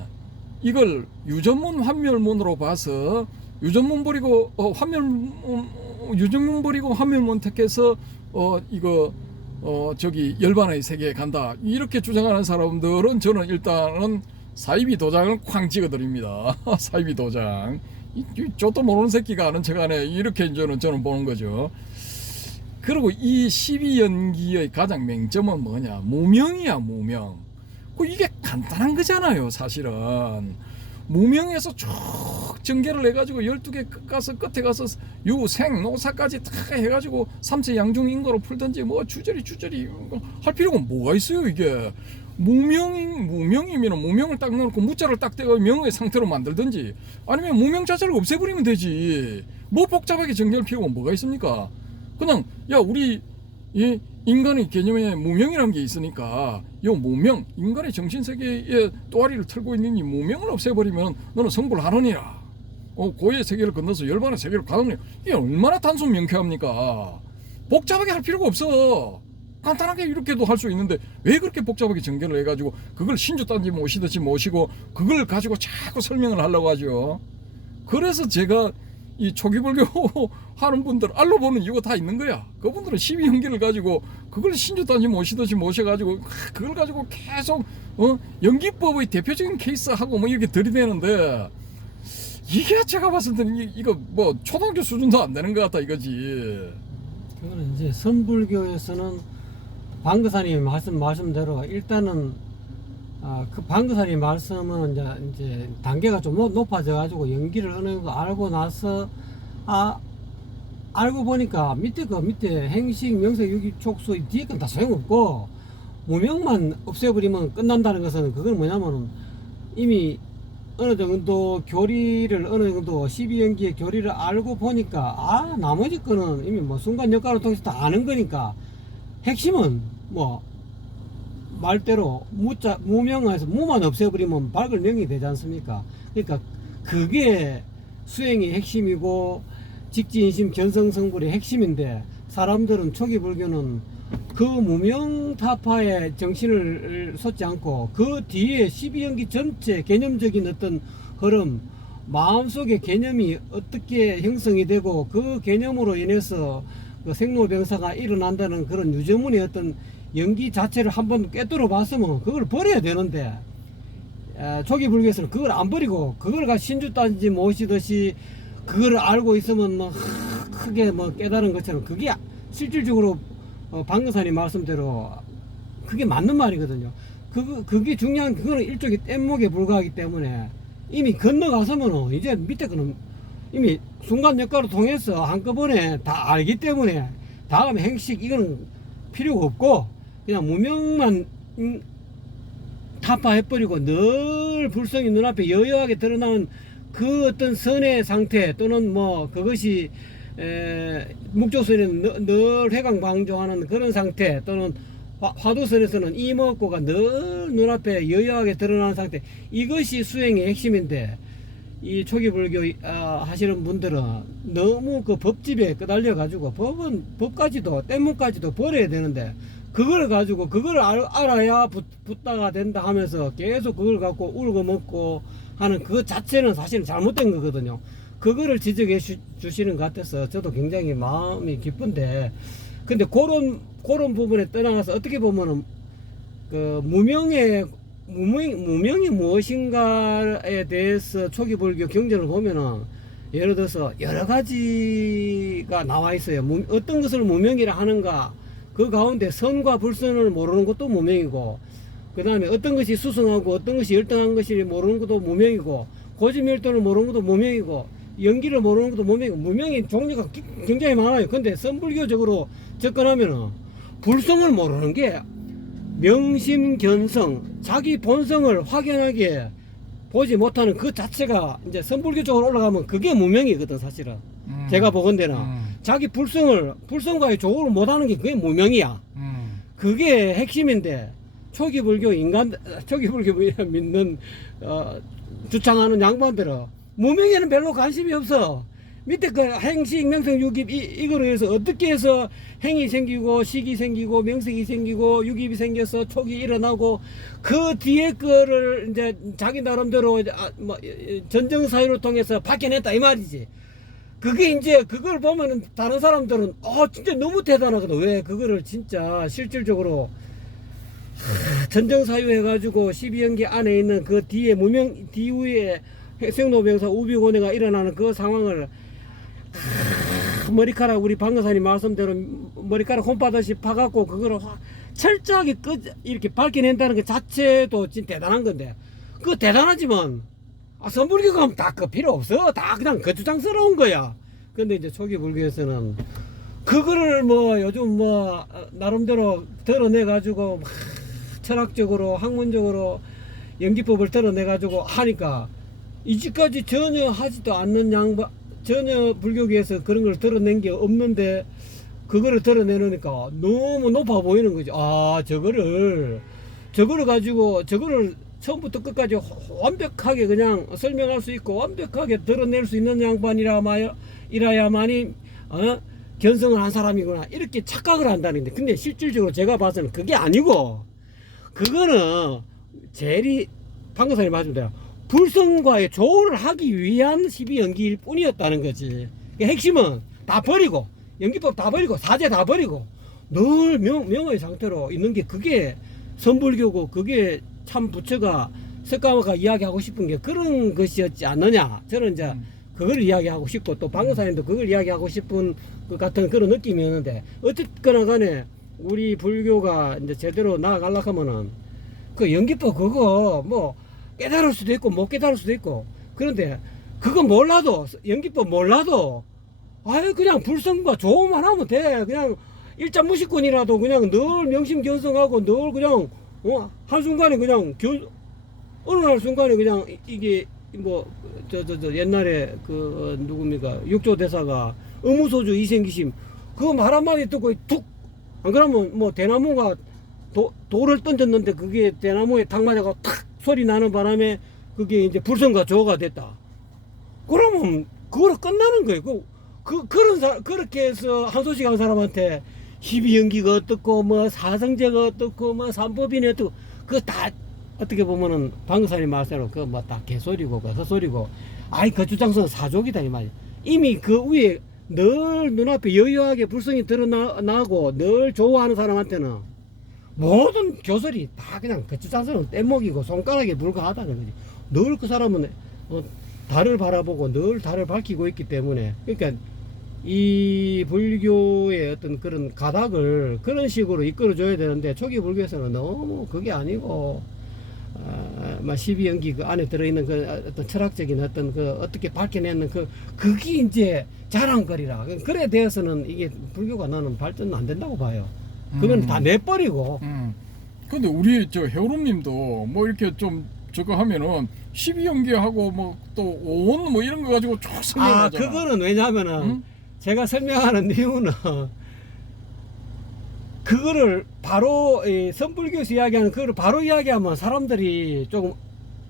이걸 유전문 환멸문으로 봐서 유전문 버리고 환멸문 택해서 이거 저기 열반의 세계에 간다 이렇게 주장하는 사람들은 저는 일단은 사이비 도장을 쾅 찍어드립니다. 사이비 도장. 저도 모르는 새끼가 아는 척하네 이렇게 저는 보는 거죠. 그리고 이 12연기의 가장 맹점은 뭐냐? 무명이야, 무명. 이게 간단한 거잖아요, 사실은. 무명에서 쭉 전개를 해가지고 12개 끝에 가서 유생 노사까지 다 해가지고 삼세 양중 인거로 풀든지 뭐 주저리 할 필요가 뭐가 있어요, 이게. 무명이면 무명을 딱 넣고 무자를 딱 떼고 명의 상태로 만들든지 아니면 무명 자체를 없애버리면 되지. 뭐 복잡하게 정리할 필요가 뭐가 있습니까? 그냥 야 우리 이 인간의 개념에 무명이라는 게 있으니까 요 무명 인간의 정신세계에 또아리를 털고 있는 이 무명을 없애버리면 너는 성불하느니라. 고의 세계를 건너서 열반의 세계를 가느니라. 이게 얼마나 단순 명쾌합니까? 복잡하게 할 필요가 없어. 간단하게 이렇게도 할 수 있는데 왜 그렇게 복잡하게 전개를 해가지고 그걸 신주단지 모시듯이 모시고 그걸 가지고 자꾸 설명을 하려고 하죠. 그래서 제가 이 초기불교 하는 분들 알로보는 이유가 다 있는 거야. 그분들은 12연기를 가지고 그걸 신주단지 모시듯이 모셔가지고 그걸 가지고 계속 연기법의 대표적인 케이스하고 뭐 이렇게 들이대는데 이게 제가 봤을 때는 이거 뭐 초등학교 수준도 안 되는 것 같다 이거지. 그거는 이제 선불교에서는 방거사님 말씀대로 일단은 그 방거사님 말씀은 이제 단계가 좀 높아져 가지고 연기를 어느 정도 알고 나서 알고 보니까 밑에 행식 명색 유기 촉수 뒤에 건 다 소용없고 무명만 없애버리면 끝난다는 것은 그건 뭐냐면은 이미 어느 정도 교리를 어느 정도 12연기의 교리를 알고 보니까 나머지 거는 이미 뭐 순간 역할을 통해서 다 아는 거니까 핵심은 뭐 말대로 무명에서 무만 없애버리면 밝을 명이 되지 않습니까? 그러니까 그게 수행의 핵심이고 직지인심 견성성불의 핵심인데 사람들은 초기 불교는 그 무명타파의 정신을 솟지 않고 그 뒤에 12연기 전체 개념적인 어떤 흐름 마음속에 개념이 어떻게 형성이 되고 그 개념으로 인해서 그 생로병사가 일어난다는 그런 유저문의 어떤 연기 자체를 한번 꿰뚫어 봤으면 그걸 버려야 되는데 초기 불교에서는 그걸 안 버리고 그걸 가 신주단지 모시듯이 그걸 알고 있으면 뭐 크게 뭐 깨달은 것처럼 그게 실질적으로 방거사님 말씀대로 그게 맞는 말이거든요. 그게 중요한 그거는 일종의 뗏목에 불과하기 때문에 이미 건너가서면 이제 밑에 거는 이미 순간 역할을 통해서 한꺼번에 다 알기 때문에 다음 행식 이거는 필요가 없고 그냥 무명만 타파해버리고 늘 불성이 눈앞에 여여하게 드러나는 그 어떤 선의 상태 또는 뭐 그것이 묵조선에는 늘 회광방조하는 그런 상태 또는 화두선에서는 이먹고가 늘 눈앞에 여여하게 드러나는 상태 이것이 수행의 핵심인데 이 초기 불교 하시는 분들은 너무 그 법집에 끄달려 가지고 법까지도 뗏목까지도 버려야 되는데 그걸 가지고 그걸 알아야 붙다가 된다 하면서 계속 그걸 갖고 울고 먹고 하는 그 자체는 사실은 잘못된 거거든요. 그거를 지적해 주시는 것 같아서 저도 굉장히 마음이 기쁜데 근데 그런 부분에 떠나가서 어떻게 보면은 그 무명이 무엇인가에 대해서 초기 불교 경전을 보면은 예를 들어서 여러 가지가 나와 있어요. 어떤 것을 무명이라 하는가 그 가운데 선과 불선을 모르는 것도 무명이고 그 다음에 어떤 것이 수승하고 어떤 것이 열등한 것이 모르는 것도 무명이고 고지멸도를 모르는 것도 무명이고 연기를 모르는 것도 무명이고 무명의 종류가 굉장히 많아요. 근데 선불교적으로 접근하면은 불성을 모르는 게 명심견성 자기 본성을 확연하게 보지 못하는 그 자체가 이제 선불교 쪽으로 올라가면 그게 무명이거든 사실은. 제가 보건대는 자기 불성과의 조화를 못하는 게 그게 무명이야. 그게 핵심인데 초기 불교 믿는 주창하는 양반들은 무명에는 별로 관심이 없어. 밑에 그 행식 명성 유깁 이거로 해서 어떻게 해서 행이 생기고 식이 생기고 명색이 생기고 유깁이 생겨서 촉이 일어나고 그 뒤에 거를 이제 자기 나름대로 뭐 전정 사유를 통해서 파견했다 이 말이지. 그게 이제 그걸 보면은 다른 사람들은 진짜 너무 대단하거든. 왜 그거를 진짜 실질적으로 전정사유 해가지고 12연기 안에 있는 그 뒤에 뒤에 생로병사 우비고뇌가 일어나는 그 상황을 머리카락 우리 방금사님 말씀대로 머리카락 홈파듯이 파갖고 그거를 철저하게 이렇게 밝혀낸다는 것 자체도 진짜 대단한 건데 그거 대단하지만 선불교가 하면 다 그 필요 없어. 다 그냥 거추장스러운 거야. 근데 이제 초기 불교에서는 그거를 뭐 요즘 뭐 나름대로 드러내가지고 막 철학적으로 학문적으로 연기법을 드러내가지고 하니까 이제까지 전혀 하지도 않는 양반 전혀 불교계에서 그런 걸 드러낸 게 없는데 그거를 드러내놓으니까 너무 높아 보이는 거지. 저거를 가지고 저거를 처음부터 끝까지 완벽하게 그냥 설명할 수 있고 완벽하게 드러낼 수 있는 양반이라야만이 견성을 한 사람이구나 이렇게 착각을 한다는데 근데 실질적으로 제가 봐서는 그게 아니고 그거는 제리 방금사님 말씀대로 불성과의 조언을 하기 위한 12연기일 뿐이었다는 거지. 핵심은 다 버리고 연기법 다 버리고 사제 다 버리고 늘 명의 상태로 있는 게 그게 선불교고 그게 참 부처가 석가모가 이야기하고 싶은 게 그런 것이었지 않느냐. 저는 이제 그걸 이야기하고 싶고 또 방금사님도 그걸 이야기하고 싶은 것 같은 그런 느낌이었는데 어쨌거나 간에 우리 불교가 이제 제대로 나아가려고 하면은 그 연기법 그거 뭐 깨달을 수도 있고 못 깨달을 수도 있고 그런데 그거 몰라도 연기법 몰라도 그냥 불성과 조언만 하면 돼. 그냥 일자무식권이라도 그냥 늘 명심견성하고 늘 그냥 한순간에 그냥 어느 날 순간에 그냥 이게 뭐 옛날에 그 누굽니까 육조대사가 의무소주 이생기심 그거 말 한마디 듣고 툭 안 그러면 뭐 대나무가 돌을 던졌는데 그게 대나무에 탁 맞아가 탁 소리 나는 바람에 그게 이제 불성과 조가 됐다. 그러면 그거로 끝나는 거예요. 그렇게 해서 한소식 한 사람한테 12연기가 어떻고 뭐 사성제가 어떻고 뭐 삼법인이 어떻고 그거 다 어떻게 보면은 방금사님 말씀대로 그거 뭐 다 개소리고 헛소리고 그 주장서는 사족이다 이 말이야. 이미 그 위에 늘 눈앞에 여유하게 불성이 드러나고 늘 좋아하는 사람한테는 모든 교설이 다 그냥 그 주장서는 뗏목이고 손가락에 불과하다는 거지. 늘 그 사람은 달을 바라보고 늘 달을 밝히고 있기 때문에 그러니까 이 불교의 어떤 그런 가닥을 그런 식으로 이끌어줘야 되는데 초기 불교에서는 너무 그게 아니고 12연기 그 안에 들어있는 그 어떤 철학적인 어떤 그 어떻게 밝혀내는 그게 이제 자랑거리라. 그래 되어서는 이게 불교가 나는 발전은 안 된다고 봐요. 그건 다 내버리고. 근데 우리 저 해오름님도 뭐 이렇게 좀 저거 하면은 12연기하고 뭐 또 오원 뭐 이런 거 가지고 쭉 설명하잖아. 그거는 왜냐하면은 제가 설명하는 이유는 그거를 바로 선불교에서 이야기하는 그거를 바로 이야기하면 사람들이 조금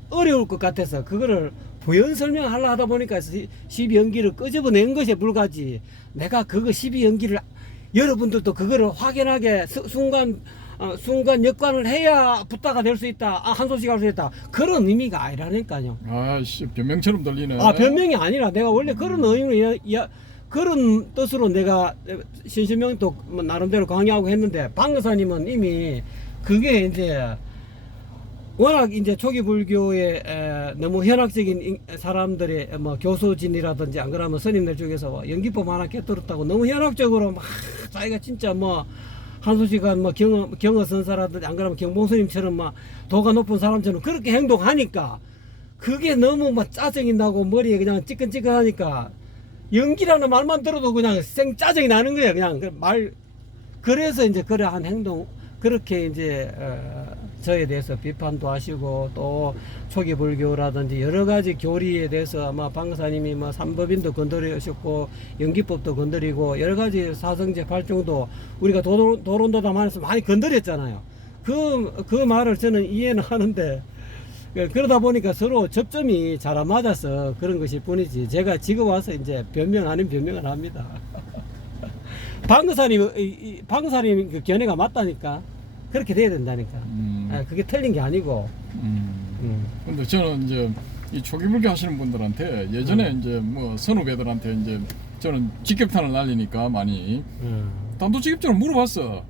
어려울 것 같아서 그거를 부연 설명하려 하다 보니까 12연기를 끄집어낸 것에 불과지. 내가 그거 12연기를 여러분들도 그거를 확연하게 순간 역관을 해야 붓다가 될 수 있다. 한소식 할 수 있다. 그런 의미가 아니라니까요. 아씨 변명처럼 들리네. 변명이 아니라 내가 원래 그런 의미로 그런 뜻으로 내가 신신명도 나름대로 강의하고 했는데 방금사님은 이미 그게 이제 워낙 이제 초기 불교의 너무 현학적인 사람들의 뭐 교수진이라든지 안 그러면 스님들 중에서 연기법 하나 깨뜨렸다고 너무 현학적으로 막 자기가 진짜 뭐 한수시간 뭐 경허선사라든지 안 그러면 경봉스님처럼 막 도가 높은 사람처럼 그렇게 행동하니까 그게 너무 막 짜증이 나고 머리에 그냥 찌끈찌끈하니까 연기라는 말만 들어도 그냥 생 짜증이 나는 거야. 그냥 그래서 이제 그러한 행동 그렇게 이제 저에 대해서 비판도 하시고 또 초기 불교라든지 여러 가지 교리에 대해서 아마 방사님이 뭐 삼법인도 건드리셨고 연기법도 건드리고 여러 가지 사성제 발종도 우리가 도론도담하면서 많이 건드렸잖아요. 그 말을 저는 이해는 하는데 그러다 보니까 서로 접점이 잘 안 맞아서 그런 것일 뿐이지 제가 지금 와서 이제 변명 아닌 변명을 합니다. 방사님 그 견해가 맞다니까. 그렇게 돼야 된다니까. 그게 틀린 게 아니고. 근데 저는 이제 이 초기불교 하시는 분들한테 예전에 이제 뭐 선후배들한테 이제 저는 직격탄을 날리니까 많이 단도직입적으로 물어봤어.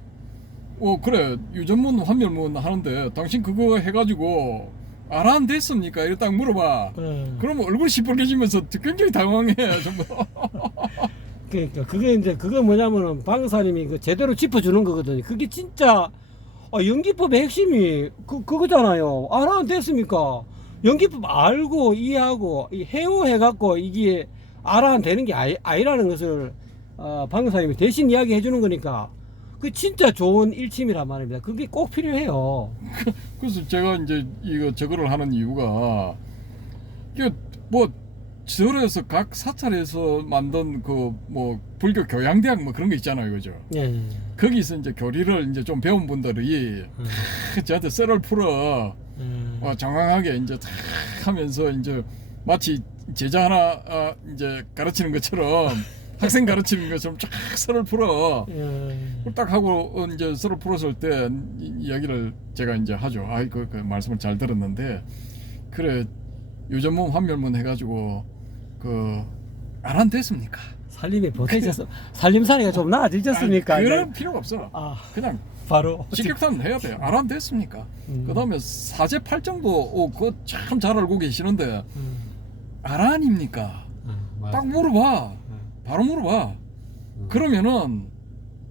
그래 유전문 환멸문 하는데 당신 그거 해가지고 아란 됐습니까? 이렇게 딱 물어봐. 그러면 얼굴이 시뻘개지면서 굉장히 당황해 전부. 그러니까 그게 이제 그거 뭐냐면은 방사님이 그 제대로 짚어주는 거거든요. 그게 진짜 연기법의 핵심이 그거잖아요. 안 됐습니까? 연기법 알고 이해하고 해오해갖고 이게 알아안 되는 게 아니라는 것을 방사님이 대신 이야기해 주는 거니까 그 진짜 좋은 일침이란 말입니다. 그게 꼭 필요해요. 그래서 제가 이제 이거 저거를 하는 이유가 이게 뭐 절에서 각 사찰에서 만든 그 뭐 불교 교양대학 뭐 그런 거 있잖아요, 그죠? 예. 거기서 이제 교리를 이제 좀 배운 분들이 저한테 썰을 풀어 정확하게 이제 탁 하면서 이제 마치 제자 하나 이제 가르치는 것처럼 학생 가르치는 것처럼 쫙 썰을 풀어 딱 하고 이제 썰을 풀었을 때 이야기를 제가 이제 하죠. 그 말씀을 잘 들었는데 그래 유전문 환멸문 해가지고 안 됐습니까? 살림에 보태져서 살림살이가 좀 나아지셨습니까? 그럴 필요가 없어. 그냥 바로 직격탄 해야 돼. 안 됐습니까? 그다음에 사제팔정도 그거 참 잘 알고 계시는데 아란입니까? 딱 물어봐. 바로 물어봐. 그러면은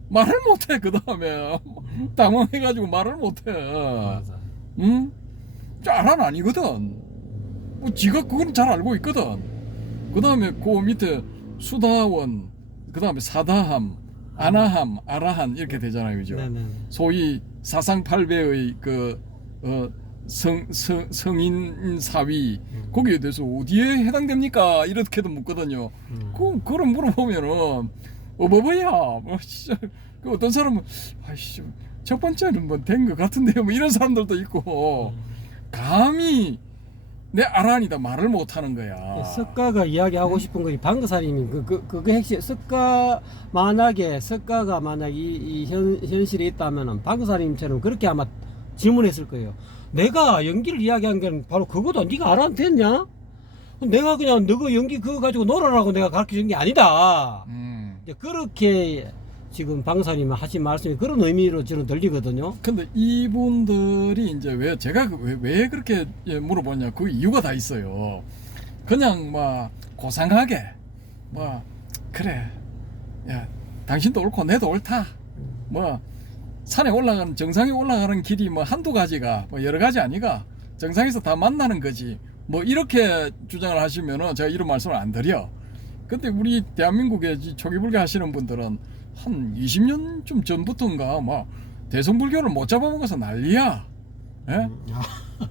말을 못해. 그 다음에 당황해가지고 말을 못해. 응? 아란 아니거든. 지가 그건 잘 알고 있거든. 그 다음에 그 밑에 수다원, 그 다음에 사다함, 아나함, 아라한 이렇게 되잖아요, 그죠? 소위 사상팔배의 성인 사위 거기에 대해서 어디에 해당됩니까? 이렇게도 묻거든요. 그걸 물어보면은 뭐야? 그 어떤 사람은 첫 번째는 뭐 된 것 같은데요. 뭐 이런 사람들도 있고 감히 내 아란이다 말을 못 하는 거야. 석가가 이야기하고 싶은 거니 방사님이 그게 핵심. 석가가 만약에 이 현실에 있다면은 방사님처럼 그렇게 아마 질문했을 거예요. 내가 연기를 이야기한 게 바로 그거다. 네가 알아도 됐냐? 내가 그냥 너가 연기 그거 가지고 놀아라고 내가 가르쳐준 게 아니다. 이제 그렇게 지금 방사님이 하신 말씀이 그런 의미로 저는 들리거든요. 근데 이분들이 이제 왜 제가 왜 그렇게 물어보냐 그 이유가 다 있어요. 그냥 막 고상하게 그래 야 당신도 옳고 내도 옳다 산에 올라가는 정상에 올라가는 길이 한두 가지가 여러 가지 아니가 정상에서 다 만나는 거지 이렇게 주장을 하시면은 제가 이런 말씀을 안 드려. 근데 우리 대한민국에 초기불교 하시는 분들은 한 20년쯤 전부터인가 대성불교를 못 잡아먹어서 난리야. 예?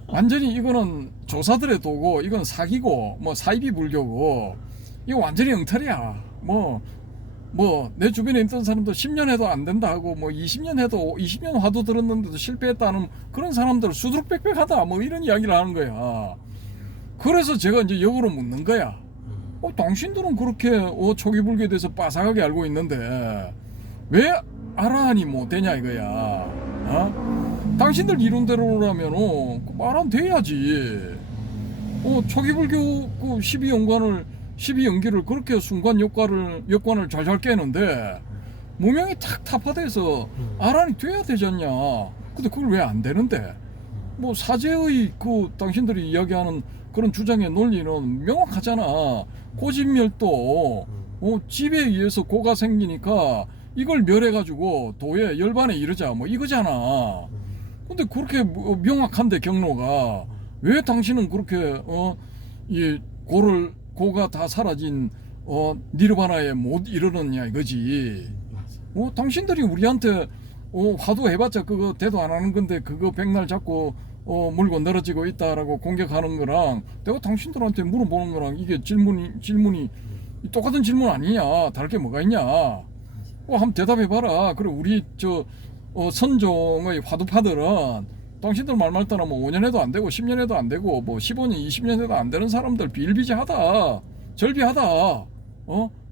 완전히 이거는 조사들의 도고 이건 사기고 사이비 불교고 이거 완전히 엉터리야. 내 주변에 있던 사람도 10년 해도 안 된다 하고 20년 해도 20년 화두 들었는데도 실패했다는 그런 사람들 수두룩빽빽하다 이런 이야기를 하는 거야. 그래서 제가 이제 역으로 묻는 거야. 당신들은 그렇게 초기불교에 대해서 빠삭하게 알고 있는데 왜 아라한이 못 되냐 이거야. 당신들 이론대로라면 말안 돼야지. 초기불교 그 12연기를 그렇게 순간 역관을 잘잘 깨는데 무명이 탁 타파돼서 아란이 돼야 되지 않냐. 근데 그걸 왜 안 되는데? 사제의 당신들이 이야기하는 그런 주장의 논리는 명확하잖아. 고진멸도 집에 의해서 고가 생기니까 이걸 멸해가지고 도에 열반에 이르자 이거잖아. 근데 그렇게 명확한데 경로가 왜 당신은 그렇게 이 고가 다 사라진 니르바나에 못 이르느냐 이거지. 당신들이 우리한테 화두 해봤자 그거 대도 안 하는 건데 그거 백날 잡고 물고 늘어지고 있다라고 공격하는 거랑 내가 당신들한테 물어보는 거랑 이게 질문이 똑같은 질문 아니냐. 다를 게 뭐가 있냐. 한번 대답해봐라. 그래 우리 선종의 화두파들은 당신들 말만 따라 5년 해도 안 되고 10년 해도 안 되고 15년 20년 해도 안 되는 사람들 비일비재하다. 절비하다.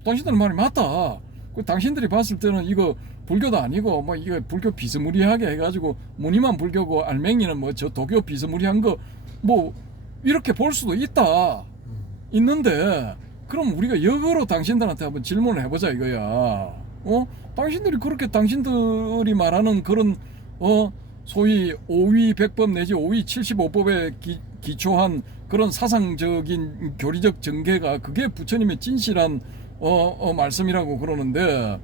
당신들 말이 맞다. 당신들이 봤을 때는 이거 불교도 아니고 이거 불교 비스무리하게 해가지고 무늬만 불교고 알맹이는 저 도교 비스무리한 거 이렇게 볼 수도 있다. 있는데 그럼 우리가 역으로 당신들한테 한번 질문을 해보자 이거야. 당신들이 그렇게 당신들이 말하는 그런 소위 5위 100법 내지 5위 75법에 기초한 그런 사상적인 교리적 전개가 그게 부처님의 진실한 말씀이라고 그러는데,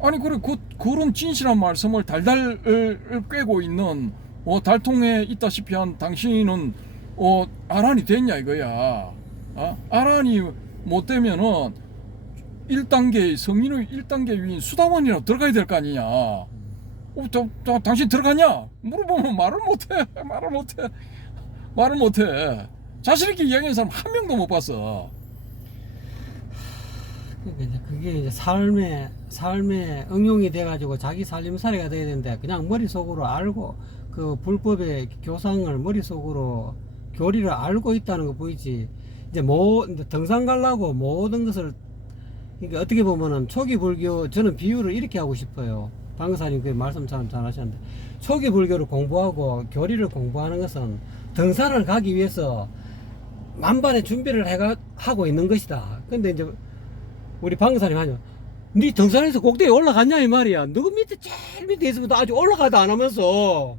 아니 그래 그런 진실한 말씀을 달달 꿰고 있는 달통에 있다시피 한 당신은 아란이 됐냐 이거야. 아란이 못 되면은 1단계 성인의 1단계 위인 수다원이라도 들어가야 될 거 아니냐. 당신 들어가냐? 물어보면 말을 못해. 자신 있게 이야기하는 사람 한 명도 못 봤어. 그러니까 그게 이제 삶에 응용이 돼가지고 자기 살림살이가 돼야 되는데 그냥 머릿속으로 알고 그 불법의 교상을 머릿속으로 교리를 알고 있다는 거 보이지. 이제 이제 등산 가려고 모든 것을, 그러니까 어떻게 보면은 초기 불교, 저는 비유를 이렇게 하고 싶어요. 방사님 그 말씀 참 잘하셨는데, 초기 불교를 공부하고 교리를 공부하는 것은 등산을 가기 위해서 만반의 준비를 하고 있는 것이다. 근데 이제 우리 방사님 하죠. 네 등산에서 꼭대기 올라갔냐 이 말이야. 너 밑에 제일 밑에 있으면서 아직 올라가도 안 하면서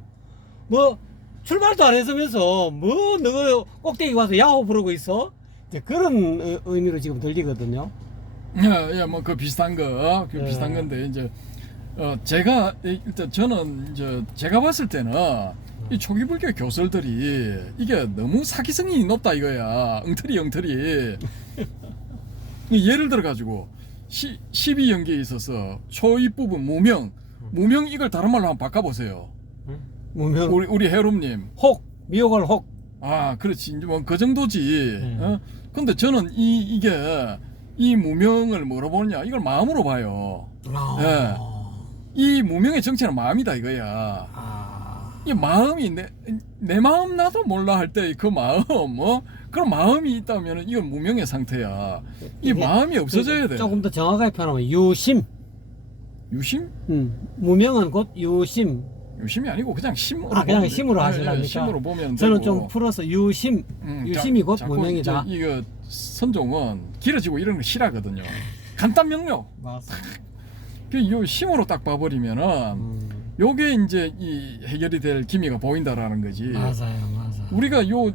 뭐 출발도 안 했으면서 뭐 너 꼭대기 와서 야호 부르고 있어? 이제 그런 의미로 지금 들리거든요. 예, 뭐 그 비슷한 거, 예. 비슷한 건데 이제 제가 일단 저는 이제 제가 봤을 때는 이 초기 불교 교설들이 이게 너무 사기성이 높다 이거야. 엉터리. 예를 들어 가지고 12연계에 있어서 초입 부분 무명 이걸 다른 말로 한번 바꿔보세요. 무명 우리 해롬님. 미혹을 혹. 그렇지. 이제 뭐 그 정도지. 네. 근데 저는 이게 이 무명을 뭐로 보느냐, 이걸 마음으로 봐요. 예. 이 무명의 정체는 마음이다 이거야. 이 마음이 내 마음 나도 몰라 할 때 그 마음, 그런 마음이 있다면 이건 무명의 상태야. 이 마음이 없어져야 돼. 조금 더 정확하게 표현하면 유심. 유심? 무명은 곧 유심. 유심이 아니고 그냥 심으로. 그냥 심으로 하시랍니까? 심으로 보면 저는 되고. 좀 풀어서 유심. 유심이 곧 자꾸 무명이다. 이거 선종은 길어지고 이런 거 싫어하거든요. 간단 명료. 맞습니다. 요 심으로 딱 봐버리면은 요게 이제 이 해결이 될 기미가 보인다라는 거지. 맞아요. 우리가 요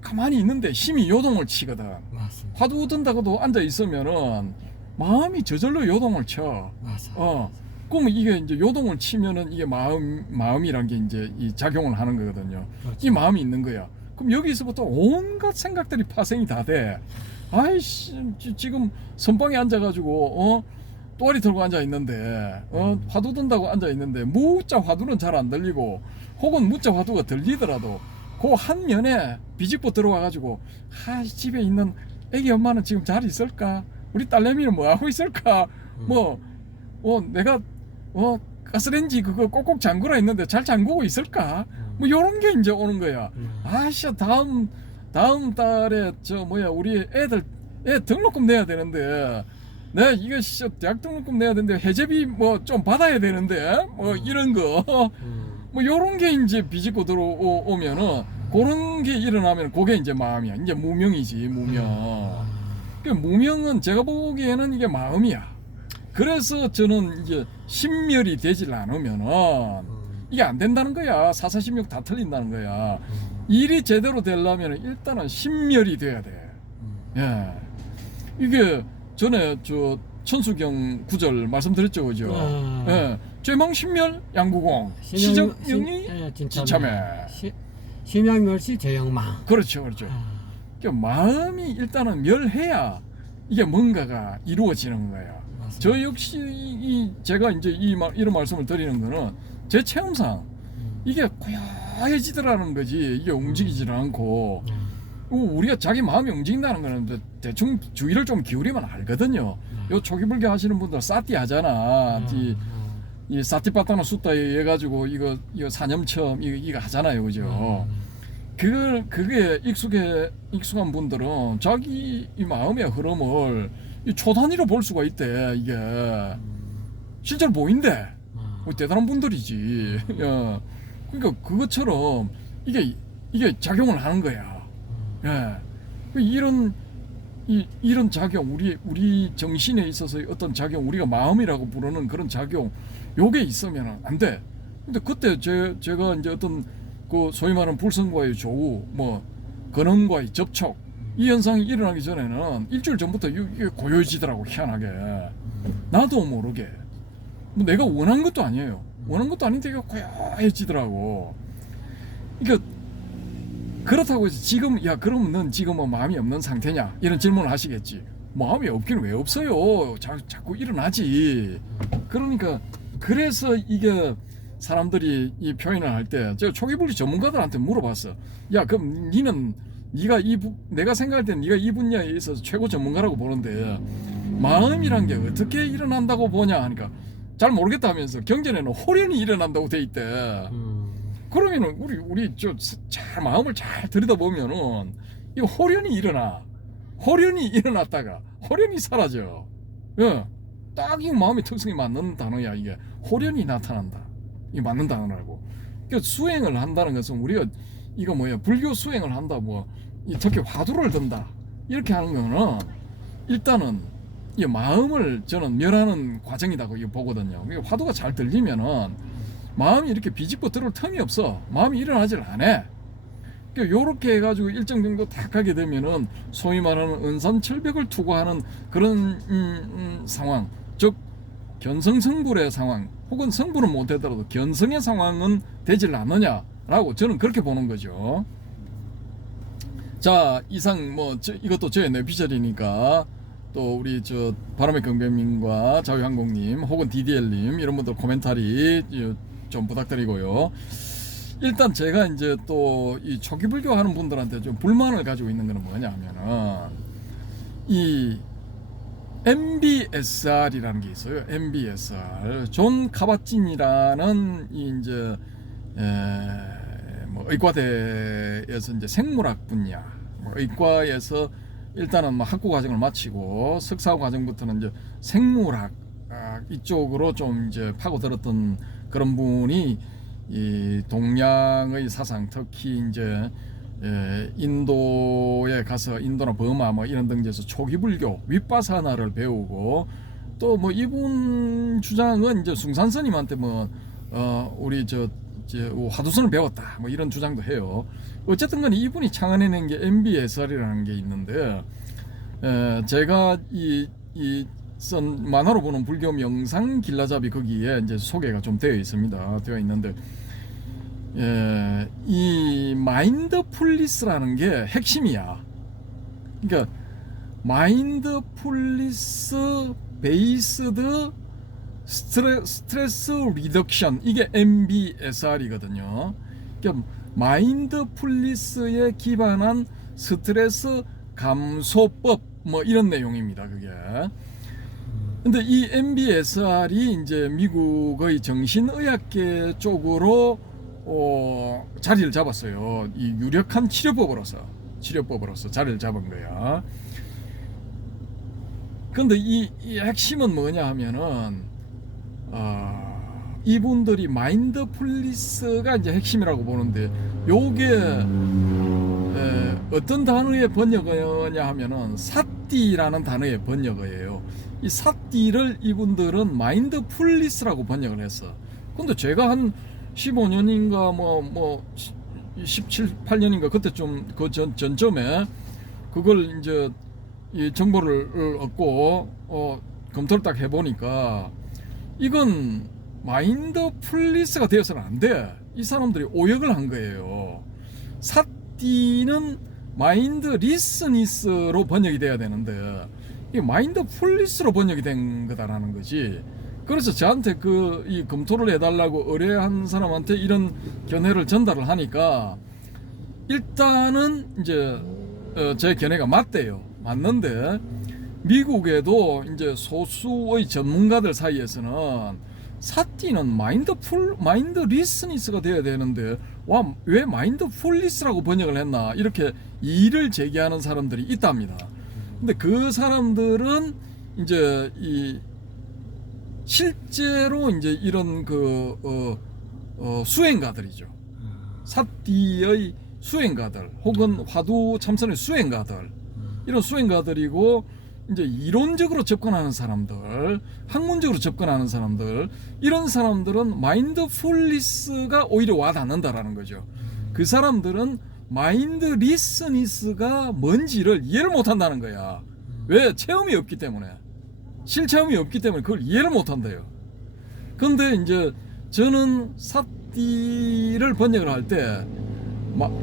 가만히 있는데 힘이 요동을 치거든. 맞습니다. 화두 든다고도 앉아 있으면은 마음이 저절로 요동을 쳐. 맞아. 그러면 이게 이제 요동을 치면은 이게 마음이란 게 이제 이 작용을 하는 거거든요. 그렇죠. 이 마음이 있는 거야. 그럼 여기서부터 온갖 생각들이 파생이 다 돼. 아이씨, 지금 선방에 앉아가지고 또아리 들고 앉아 있는데 화두 든다고 앉아 있는데 무자 화두는 잘 안 들리고, 혹은 무자 화두가 들리더라도 그 한 면에 비집고 들어와가지고 집에 있는 애기 엄마는 지금 잘 있을까? 우리 딸내미는 뭐 하고 있을까? 내가 가스레인지 그거 꼭꼭 잠그라 했는데 잘 잠그고 있을까? 뭐 요런 게 이제 오는 거야. 아씨, 다음 달에 우리 애 등록금 내야 되는데, 이거 대학 등록금 내야 되는데 해제비 뭐 좀 받아야 되는데 이런 거 요런 게 이제 비집고 들어오면은, 그런 게 일어나면 그게 이제 마음이야. 이제 무명이지, 무명. 무명은 제가 보기에는 이게 마음이야. 그래서 저는 이제 신멸이 되질 않으면은 이게 안 된다는 거야. 사사십육 다 틀린다는 거야. 일이 제대로 되려면 일단은 신멸이 돼야 돼. 예. 이게 전에 천수경 구절 말씀드렸죠, 그죠? 예. 죄망신멸 양구공, 시정명이 지참해. 심양멸시 제영망. 그렇죠. 그러니까 마음이 일단은 멸해야 이게 뭔가가 이루어지는 거야. 맞습니다. 저 역시 제가 이제 이런 말씀을 드리는 거는 제 체험상 이게 고요해지더라는 거지. 이게 움직이질 않고. 우리가 자기 마음이 움직인다는 거는 대충 주의를 좀 기울이면 알거든요. 요 초기불교 하시는 분들 사티 하잖아. 이 사티파타나 숫다에 해가지고 이거 사념첨 이거 하잖아요, 그죠? 그게 익숙한 분들은 자기 이 마음의 흐름을 이 초단위로 볼 수가 있대. 이게 실제로 보인대. 대단한 분들이지. 그러니까 그것처럼 이게 작용을 하는 거야. 예. 이런 이런 작용, 우리 정신에 있어서 어떤 작용, 우리가 마음이라고 부르는 그런 작용, 요게 있으면 안 돼. 근데 그때 제가 이제 어떤 그 소위 말하는 불성과의 조우, 뭐 근원과의 접촉, 이 현상이 일어나기 전에는 일주일 전부터 이게 고요해지더라고. 희한하게 나도 모르게. 뭐 내가 원한 것도 아니에요. 원한 것도 아닌데 이게 고요해지더라고. 그러니까 그렇다고 해서 지금 야 그럼 넌 지금 뭐 마음이 없는 상태냐 이런 질문을 하시겠지. 마음이 없기는 왜 없어요. 자꾸 일어나지. 그러니까 그래서 이게 사람들이 이 표현을 할 때 제가 초기분리 전문가들한테 물어봤어. 야 그럼 내가 생각할 때는 네가 이 분야에 있어서 최고 전문가라고 보는데 마음이란 게 어떻게 일어난다고 보냐 하니까 잘 모르겠다면서 경전에는 호련이 일어난다고 돼 있대. 그러면은 우리 잘 마음을 잘 들여다보면은 이 호련이 일어났다가 호련이 사라져. 예. 딱 이 마음의 특성이 맞는 단어야. 이게 호련이 나타난다. 이 맞는 단어라고. 그러니까 수행을 한다는 것은 우리가 이거 뭐야 불교 수행을 한다 뭐 특히 화두를 든다 이렇게 하는 거는 일단은 이 마음을 저는 멸하는 과정이라고 보거든요. 그러니까 화두가 잘 들리면은 마음이 이렇게 비집고 들어올 틈이 없어. 마음이 일어나질 않아. 그러니까 요렇게 해가지고 일정 정도 딱 가게 되면은 소위 말하는 은산철벽을 투구하는 그런 상황, 즉 견성성불의 상황, 혹은 성불은 못하더라도 견성의 상황은 되질 않느냐라고 저는 그렇게 보는 거죠. 자, 이상 뭐 이것도 저의 뇌피셜이니까 또 우리 바람의 경배님과 자유항공님 혹은 DDL님 이런 분들 코멘터리 좀 부탁드리고요. 일단 제가 이제 또 이 초기 불교 하는 분들한테 좀 불만을 가지고 있는 거는 뭐냐면은 이 MBSR이라는 게 있어요. MBSR 존 카바찐이라는 이제 뭐 의과대에서 이제 생물학 분야, 뭐 의과에서 일단은 뭐 학부 과정을 마치고 석사 과정부터는 이제 생물학 이쪽으로 좀 이제 파고들었던 그런 분이 이 동양의 사상, 특히 이제 인도에 가서 인도나 버마 뭐 이런 등지에서 초기 불교 윗바사나를 배우고 또 뭐 이분 주장은 이제 숭산스님한테 뭐 우리 화두선을 배웠다 뭐 이런 주장도 해요. 어쨌든 간에 이분이 창안해낸 게 MBSR이라는 게 있는데 제가 쓴 만화로 보는 불교 명상 길라잡이 거기에 이제 소개가 좀 되어 있는데 이 마인드풀리스라는 게 핵심이야. 그러니까 마인드풀리스 베이스드 스트레스 리덕션, 이게 MBSR이거든요. 그러니까 마인드풀리스에 기반한 스트레스 감소법 뭐 이런 내용입니다. 그게. 근데 이 MBSR이 이제 미국의 정신의학계 쪽으로 자리를 잡았어요. 이 유력한 치료법으로서 자리를 잡은 거야. 근데 이 핵심은 뭐냐 하면은 이분들이 마인드풀리스가 이제 핵심이라고 보는데 요게 어떤 단어의 번역어냐 하면은 사띠라는 단어의 번역어예요. 이 사띠를 이분들은 마인드풀리스라고 번역을 했어. 근데 제가 한 15년인가 뭐 17, 8년인가 그때 좀 그 전점에 그걸 이제 이 정보를 얻고 검토를 딱 해보니까 이건 마인드풀리스가 되어서는 안 돼. 이 사람들이 오역을 한 거예요. 사띠는 마인드 리스니스로 번역이 돼야 되는데 이 마인드풀리스로 번역이 된 거다라는 거지. 그래서 저한테 이 검토를 해달라고 의뢰한 사람한테 이런 견해를 전달을 하니까 일단은 이제 제 견해가 맞는데 미국에도 이제 소수의 전문가들 사이에서는 사띠는 마인드 리스니스가 돼야 되는데 왜 마인드풀리스라고 번역을 했나 이렇게 이의를 제기하는 사람들이 있답니다. 근데 그 사람들은 이제 실제로 이제 이런 수행가들이죠. 사띠의 수행가들 혹은 화두 참선의 수행가들 이런 수행가들이고 이제 이론적으로 접근하는 사람들, 학문적으로 접근하는 사람들 이런 사람들은 마인드풀리스가 오히려 와닿는다라는 거죠. 그 사람들은 마인드리스니스가 뭔지를 이해를 못한다는 거야. 왜? 체험이 없기 때문에. 실체험이 없기 때문에 그걸 이해를 못한대요. 근데 이제 저는 사띠를 번역을 할 때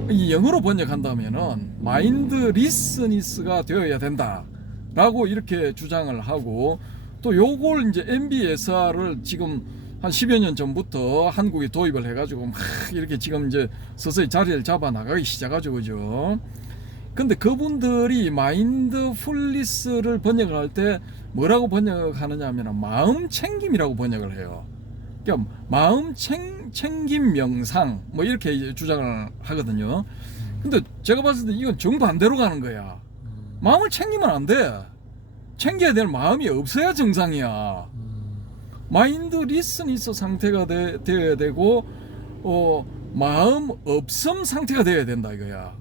이 영어로 번역한다면은 마인드 리스니스가 되어야 된다라고 이렇게 주장을 하고 또 요걸 이제 MBSR을 지금 한 10여 년 전부터 한국에 도입을 해가지고 막 이렇게 지금 이제 서서히 자리를 잡아 나가기 시작하죠, 그죠? 근데 그분들이 마인드풀리스를 번역을 할 때 뭐라고 번역하느냐 하면 마음 챙김이라고 번역을 해요. 그러니까 마음 챙김 명상 뭐 이렇게 주장을 하거든요. 근데 제가 봤을 때 이건 정반대로 가는 거야. 마음을 챙기면 안 돼. 챙겨야 될 마음이 없어야 정상이야. 마인드 리스니스 상태가 되어야 되고 마음 없음 상태가 되어야 된다 이거야.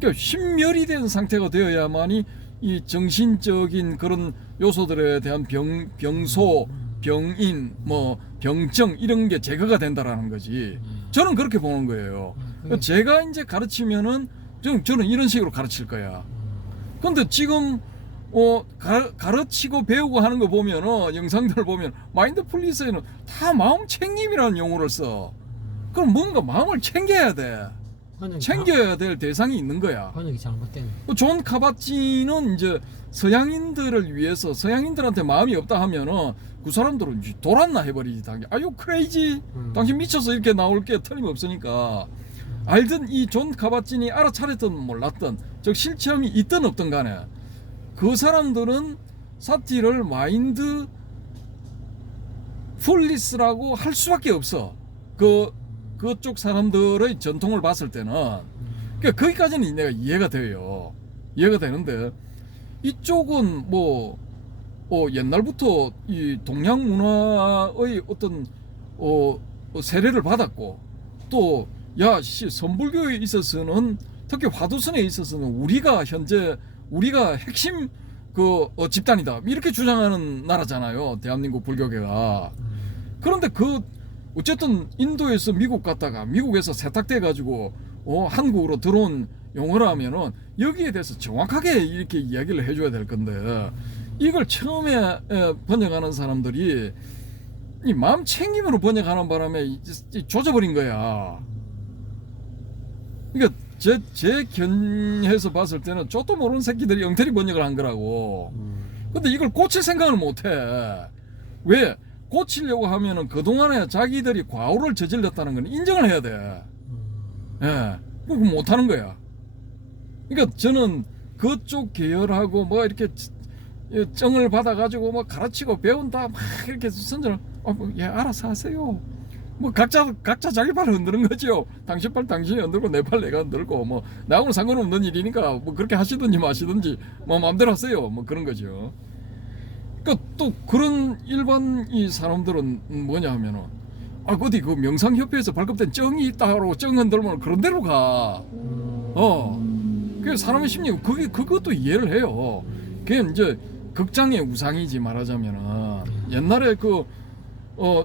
그러니까 신멸이 된 상태가 되어야만이 이 정신적인 그런 요소들에 대한 병소, 병인, 뭐 병증 이런 게 제거가 된다라는 거지. 저는 그렇게 보는 거예요. 제가 이제 가르치면은 저는 이런 식으로 가르칠 거야. 근데 지금 가르치고 배우고 하는 거 보면은 영상들 보면 마인드풀리스에는 다 마음 챙김이라는 용어를 써. 그럼 뭔가 마음을 챙겨야 돼. 챙겨야 될 대상이 있는 거야. 번역이 잘못된. 존 카바치는 이제 서양인들을 위해서 서양인들한테 마음이 없다 하면은 그 사람들은 돌았나 해버리지. 당연. 아유 크레이지. 당신 미쳐서 이렇게 나올 게 틀림없으니까. 알든 이 존 카바친이 알아차렸든 몰랐든 즉 실체험이 있든 없든 간에 그 사람들은 사티를 마인드 풀리스라고 할 수밖에 없어. 그쪽 사람들의 전통을 봤을 때는 그러니까 거기까지는 내가 이해가 돼요. 이해가 되는데 이쪽은 뭐 옛날부터 이 동양 문화의 어떤 세례를 받았고 또 선불교에 있어서는 특히 화두선에 있어서는 우리가 핵심 집단이다 이렇게 주장하는 나라잖아요. 대한민국 불교계가. 그런데 어쨌든 인도에서 미국 갔다가 미국에서 세탁돼 가지고 한국으로 들어온 용어라면은 여기에 대해서 정확하게 이렇게 이야기를 해줘야 될 건데 이걸 처음에 번역하는 사람들이 이 마음 챙김으로 번역하는 바람에 조져버린 거야. 그러니까 제 견해에서 봤을 때는 쫓도 모르는 새끼들이 엉터리 번역을 한 거라고. 근데 이걸 고칠 생각을 못해. 왜? 고치려고 하면은 그동안에 자기들이 과오를 저질렀다는 건 인정을 해야 돼. 예. 그거 못하는 거야. 그러니까 저는 그쪽 계열하고 뭐 이렇게 정을 받아가지고 뭐 가르치고 배운다 막 이렇게 선전을 예 알아서 하세요. 뭐 각자 자기 발을 흔드는 거죠. 당신 팔 당신이 흔들고 내 팔 내가 흔들고 뭐 나하고는 상관없는 일이니까 뭐 그렇게 하시든지 마시든지 뭐 마음대로 하세요. 뭐 그런 거죠. 그러니까 또 그런 일반 이 사람들은 뭐냐 하면은 어디 그 명상협회에서 발급된 정이 있다고 정 흔들면 그런 데로 가. 그 사람의 심리 그것도 이해를 해요. 그게 이제 극장의 우상이지 말하자면은 옛날에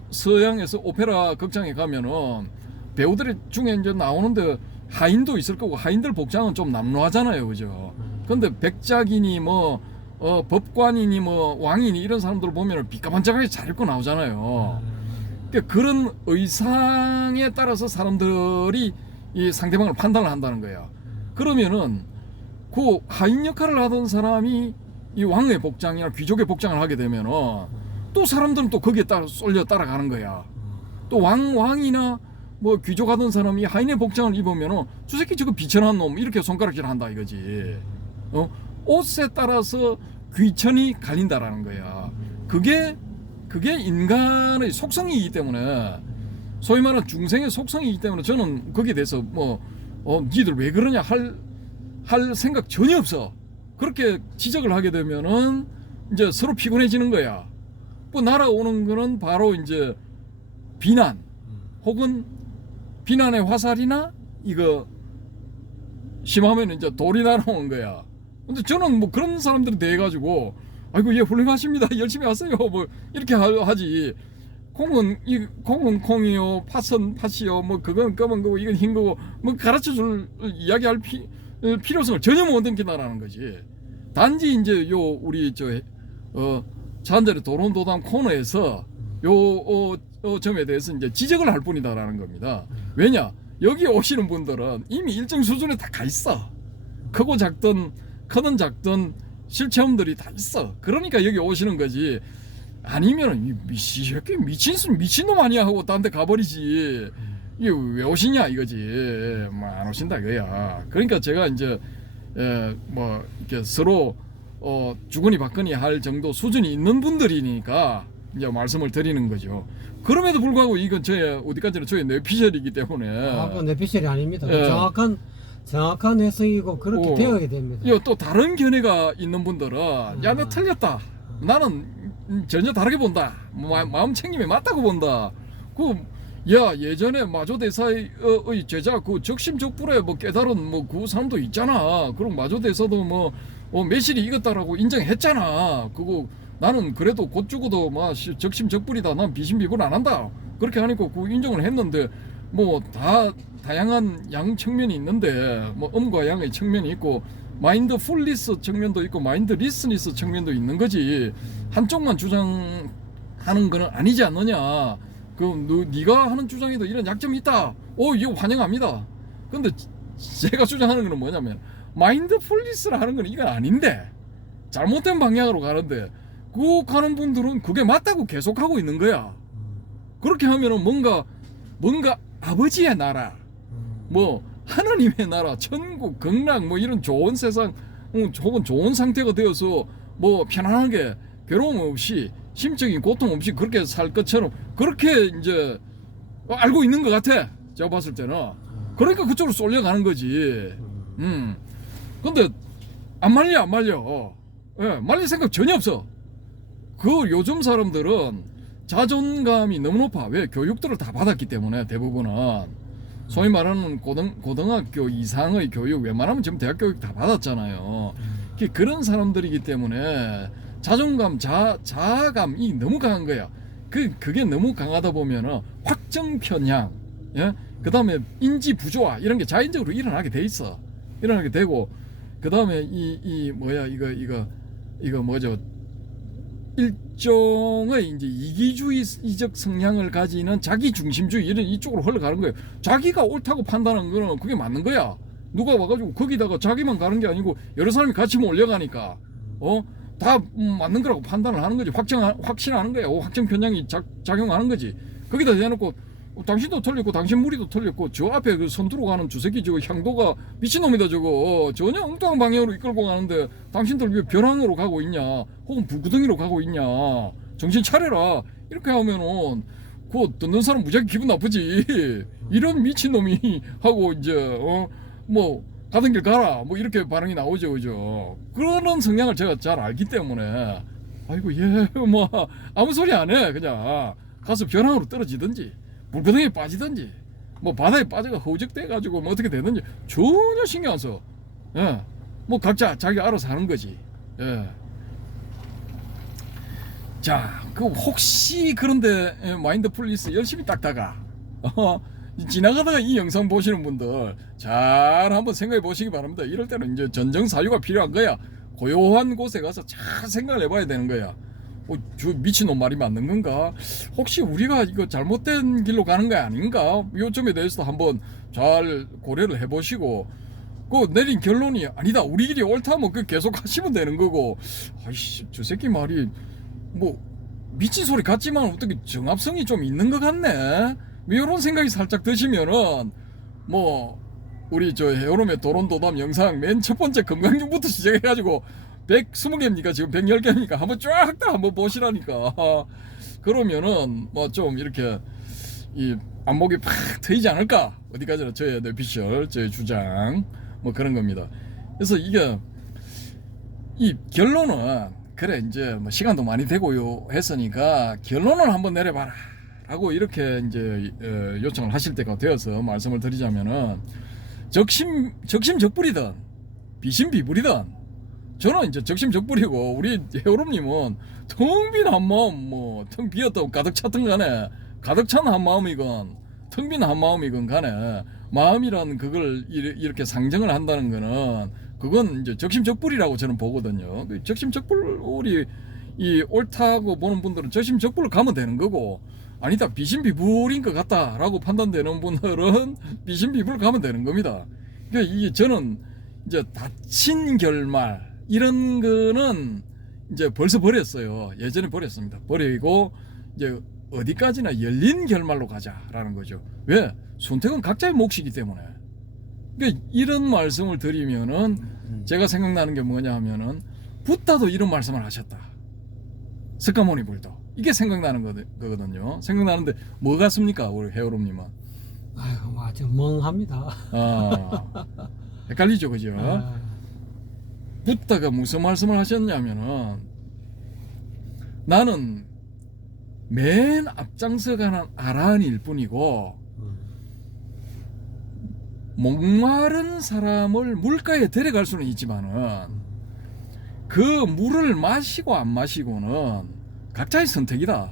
서양에서 오페라 극장에 가면은 배우들 중에 이제 나오는데 하인도 있을 거고 하인들 복장은 좀 남루하잖아요, 그죠? 근데 백작이니 법관이니 왕이니 이런 사람들 보면 비까반짝하게 잘 입고 나오잖아요. 그러니까 그런 의상에 따라서 사람들이 이 상대방을 판단을 한다는 거야. 그러면은 그 하인 역할을 하던 사람이 이 왕의 복장이나 귀족의 복장을 하게 되면은 또 사람들은 또 거기에 따라 쏠려 따라가는 거야. 또 왕이나 뭐 귀족 하던 사람이 하인의 복장을 입으면은 저 새끼 저거 비천한 놈 이렇게 손가락질 한다 이거지. 옷에 따라서 귀천이 갈린다라는 거야. 그게 인간의 속성이기 때문에 소위 말하는 중생의 속성이기 때문에 저는 거기에 대해서 니들 왜 그러냐 할 생각 전혀 없어. 그렇게 지적을 하게 되면은 이제 서로 피곤해지는 거야. 뭐 날아오는 거는 바로 이제 비난 혹은 비난의 화살이나 심하면 이제 돌이 날아오는 거야. 근데 저는 뭐 그런 사람들에 대해 가지고 아이고 예 훌륭하십니다 열심히 하세요 뭐 이렇게 하지. 콩은 콩이요, 팥은 팥이요, 뭐 그건 검은 거고 이건 흰 거고 뭐 가르쳐 줄 이야기할 필요성을 전혀 못 느낀다라는 거지. 단지 이제 요 우리 자한자리 도론도담 코너에서 점에 대해서 이제 지적을 할 뿐이다라는 겁니다. 왜냐? 여기 오시는 분들은 이미 일정 수준에 다 가 있어. 크고 작든 크든 작든 실체험들이 다 있어. 그러니까 여기 오시는 거지. 아니면 미친놈 아니야 하고 딴 데 가버리지. 이게 왜 오시냐 이거지. 뭐 안 오신다 이거야. 그러니까 제가 이제 뭐 이렇게 서로 주거니 받거니 할 정도 수준이 있는 분들이니까 이제 말씀을 드리는 거죠. 그럼에도 불구하고 이건 어디까지나 저의 뇌피셜이기 때문에. 그건 뇌피셜이 아닙니다. 예. 정확한 해석이고 그렇게 되어야 됩니다. 또 다른 견해가 있는 분들은 야 너 틀렸다. 나는 전혀 다르게 본다. 마음 챙김에 맞다고 본다. 야 예전에 마조대사의 제자 그 적심적불에 뭐 깨달은 뭐 그 사람도 있잖아. 그럼 마조대사도 뭐 매실이 익었다라고 인정했잖아. 그거 나는 그래도 곧 죽어도 막 적심적불이다. 난 비심비굴 안 한다. 그렇게 하니까 그 인정을 했는데 뭐 다양한 양 측면이 있는데 뭐 음과 양의 측면이 있고 마인드풀리스 측면도 있고 마인드리스니스 측면도 있는 거지. 한쪽만 주장하는 거는 아니지 않느냐. 네가 하는 주장에도 이런 약점이 있다. 이거 환영합니다. 근데 제가 주장하는 거는 뭐냐면 마인드풀리스를 하는 건 이건 아닌데 잘못된 방향으로 가는데 그 가는 분들은 그게 맞다고 계속하고 있는 거야. 그렇게 하면은 뭔가 아버지의 나라, 뭐 하나님의 나라, 천국, 극락 뭐 이런 좋은 세상 혹은 좋은 상태가 되어서 뭐 편안하게 괴로움 없이 심적인 고통 없이 그렇게 살 것처럼 그렇게 이제 알고 있는 것 같아. 제가 봤을 때는. 그러니까 그쪽으로 쏠려가는 거지. 근데 안 말려. 예, 말릴 생각 전혀 없어. 요즘 사람들은 자존감이 너무 높아. 왜? 교육들을 다 받았기 때문에 대부분은. 소위 말하는 고등학교 이상의 교육, 웬만하면 지금 대학 교육 다 받았잖아요. 그런 사람들이기 때문에 자존감, 자아감이 너무 강한 거야. 그게 너무 강하다 보면은 확정 편향, 예? 그 다음에 인지 부조화 이런 게 자연적으로 일어나게 돼 있어. 일어나게 되고, 그 다음에 이거 뭐죠? 일종의 이제 이기주의적 성향을 가지는 자기 중심주의 이쪽으로 흘러가는 거예요. 자기가 옳다고 판단하는 거는 그게 맞는 거야. 누가 와가지고 거기다가 자기만 가는 게 아니고 여러 사람이 같이 몰려가니까 다 맞는 거라고 판단을 하는 거지. 확신하는 거야. 확정 편향이 작용하는 거지. 거기다 대놓고 당신도 틀렸고 당신 무리도 틀렸고 저 앞에 그 선두로 가는 주새끼 저거 향도가 미친놈이다 저거 전혀 엉뚱한 방향으로 이끌고 가는데 당신들 왜 벼랑으로 가고 있냐 혹은 불구덩이로 가고 있냐 정신 차려라 이렇게 하면은 그거 듣는 사람 무지하게 기분 나쁘지. 이런 미친놈이 하고 이제 뭐 가던 길 가라 뭐 이렇게 반응이 나오죠. 그죠. 그런 성향을 제가 잘 알기 때문에 아이고 예 뭐 아무 소리 안 해. 그냥 가서 벼랑으로 떨어지든지 물구덩이에 빠지든지 뭐 바다에 빠져가 허우적대 가지고 뭐 어떻게 되든지 전혀 신경 안 써. 예. 뭐 각자 자기 알아서 하는 거지. 예. 자, 혹시 그런데 마인드풀리스 열심히 닦다가 지나가다가 이 영상 보시는 분들 잘 한번 생각해 보시기 바랍니다. 이럴 때는 이제 전정사유가 필요한 거야. 고요한 곳에 가서 잘 생각을 해봐야 되는 거야. 저 미친놈 말이 맞는 건가? 혹시 우리가 이거 잘못된 길로 가는 거 아닌가? 요점에 대해서도 한번 잘 고려를 해보시고 내린 결론이 아니다 우리 길이 옳다면 계속 하시면 되는 거고 아이씨 저 새끼 말이 뭐 미친 소리 같지만 어떻게 정합성이 좀 있는 것 같네. 이런 생각이 살짝 드시면은 뭐 우리 저 헤어롬의 도론도담 영상 맨 첫 번째 건강중부터 시작해가지고 120개입니까? 지금 110개입니까? 한번 쫙 다 한번 보시라니까. 그러면은 뭐 좀 이렇게 이 안목이 팍 트이지 않을까? 어디까지나 저의 뇌피셜, 저의 주장 뭐 그런 겁니다. 그래서 이게 이 결론은 그래 이제 뭐 시간도 많이 되고요 했으니까 결론을 한번 내려봐라 라고 이렇게 이제 요청을 하실 때가 되어서 말씀을 드리자면은 적심적불이든 비심비불이든 저는 이제 적심적불이고, 우리 해오름님은 텅 빈 한마음, 뭐 텅 비었던 가득 찼던 간에, 가득 찬 한마음이건 텅 빈 한마음이건 간에 마음이란 그걸 이렇게 상정을 한다는 거는 그건 이제 적심적불이라고 저는 보거든요. 그 적심적불, 우리 이 옳다고 보는 분들은 적심적불을 가면 되는 거고, 아니다 비심비불인 것 같다라고 판단되는 분들은 비심비불 가면 되는 겁니다. 그러니까 이게 저는 이제 다친 결말 이런 거는 이제 벌써 버렸어요. 예전에 버렸습니다. 버리고 이제 어디까지나 열린 결말로 가자라는 거죠. 왜? 선택은 각자의 몫이기 때문에. 그러니까 이런 말씀을 드리면은 제가 생각나는 게 뭐냐 하면은 붓다도 이런 말씀을 하셨다. 석가모니 불도 이게 생각나는 거거든요. 생각나는데 뭐 같습니까, 우리 해오름님은? 아유, 아주 멍합니다. 아, 헷갈리죠, 그죠? 아, 붓다가 무슨 말씀을 하셨냐면은 나는 맨 앞장서 가는 아라한일 뿐이고 목마른 사람을 물가에 데려갈 수는 있지만은 그 물을 마시고 안 마시고는 각자의 선택이다.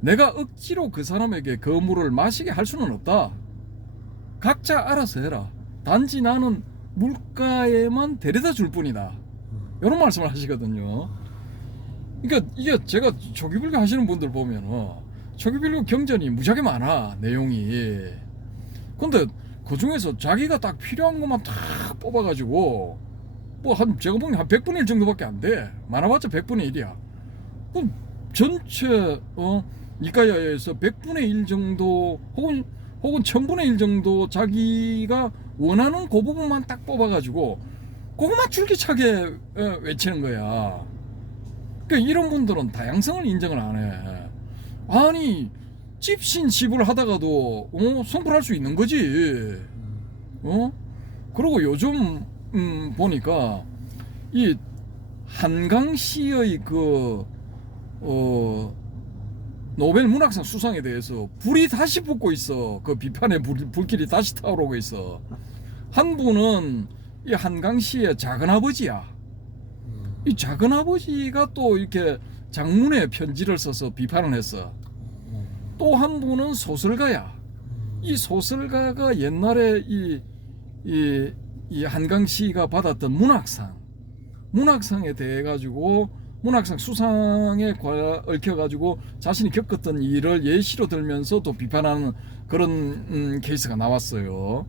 내가 억지로 그 사람에게 그 물을 마시게 할 수는 없다. 각자 알아서 해라. 단지 나는 물가에만 데려다 줄 뿐이다. 이런 말씀을 하시거든요. 그러니까 이게 제가 초기불교 하시는 분들 보면은 초기불교 경전이 무지하게 많아, 내용이. 근데 그 중에서 자기가 딱 필요한 것만 탁 뽑아가지고 뭐 한 제가 보기엔 한 100분의 1 정도밖에 안 돼. 많아봤자 100분의 1이야. 그럼 전체 니까야에서 100분의 1 정도 혹은 1000분의 1 정도 자기가 원하는 그 부분만 딱 뽑아가지고 그것만 줄기차게 외치는 거야. 그러니까 이런 분들은 다양성을 인정을 안 해. 아니 집신집을 하다가도 성불할 수 있는 거지. 그리고 요즘 보니까 이 한강시의 그 노벨 문학상 수상에 대해서 불이 다시 붙고 있어. 그 비판의 불길이 다시 타오르고 있어. 한 분은 이 한강시의 작은아버지야. 이 작은아버지가 또 이렇게 장문의 편지를 써서 비판을 했어. 또 한 분은 소설가야. 이 소설가가 옛날에 이 한강시가 받았던 문학상에 대해 가지고 문학상 수상에 얽혀 가지고 자신이 겪었던 일을 예시로 들면서 또 비판하는 그런 케이스가 나왔어요.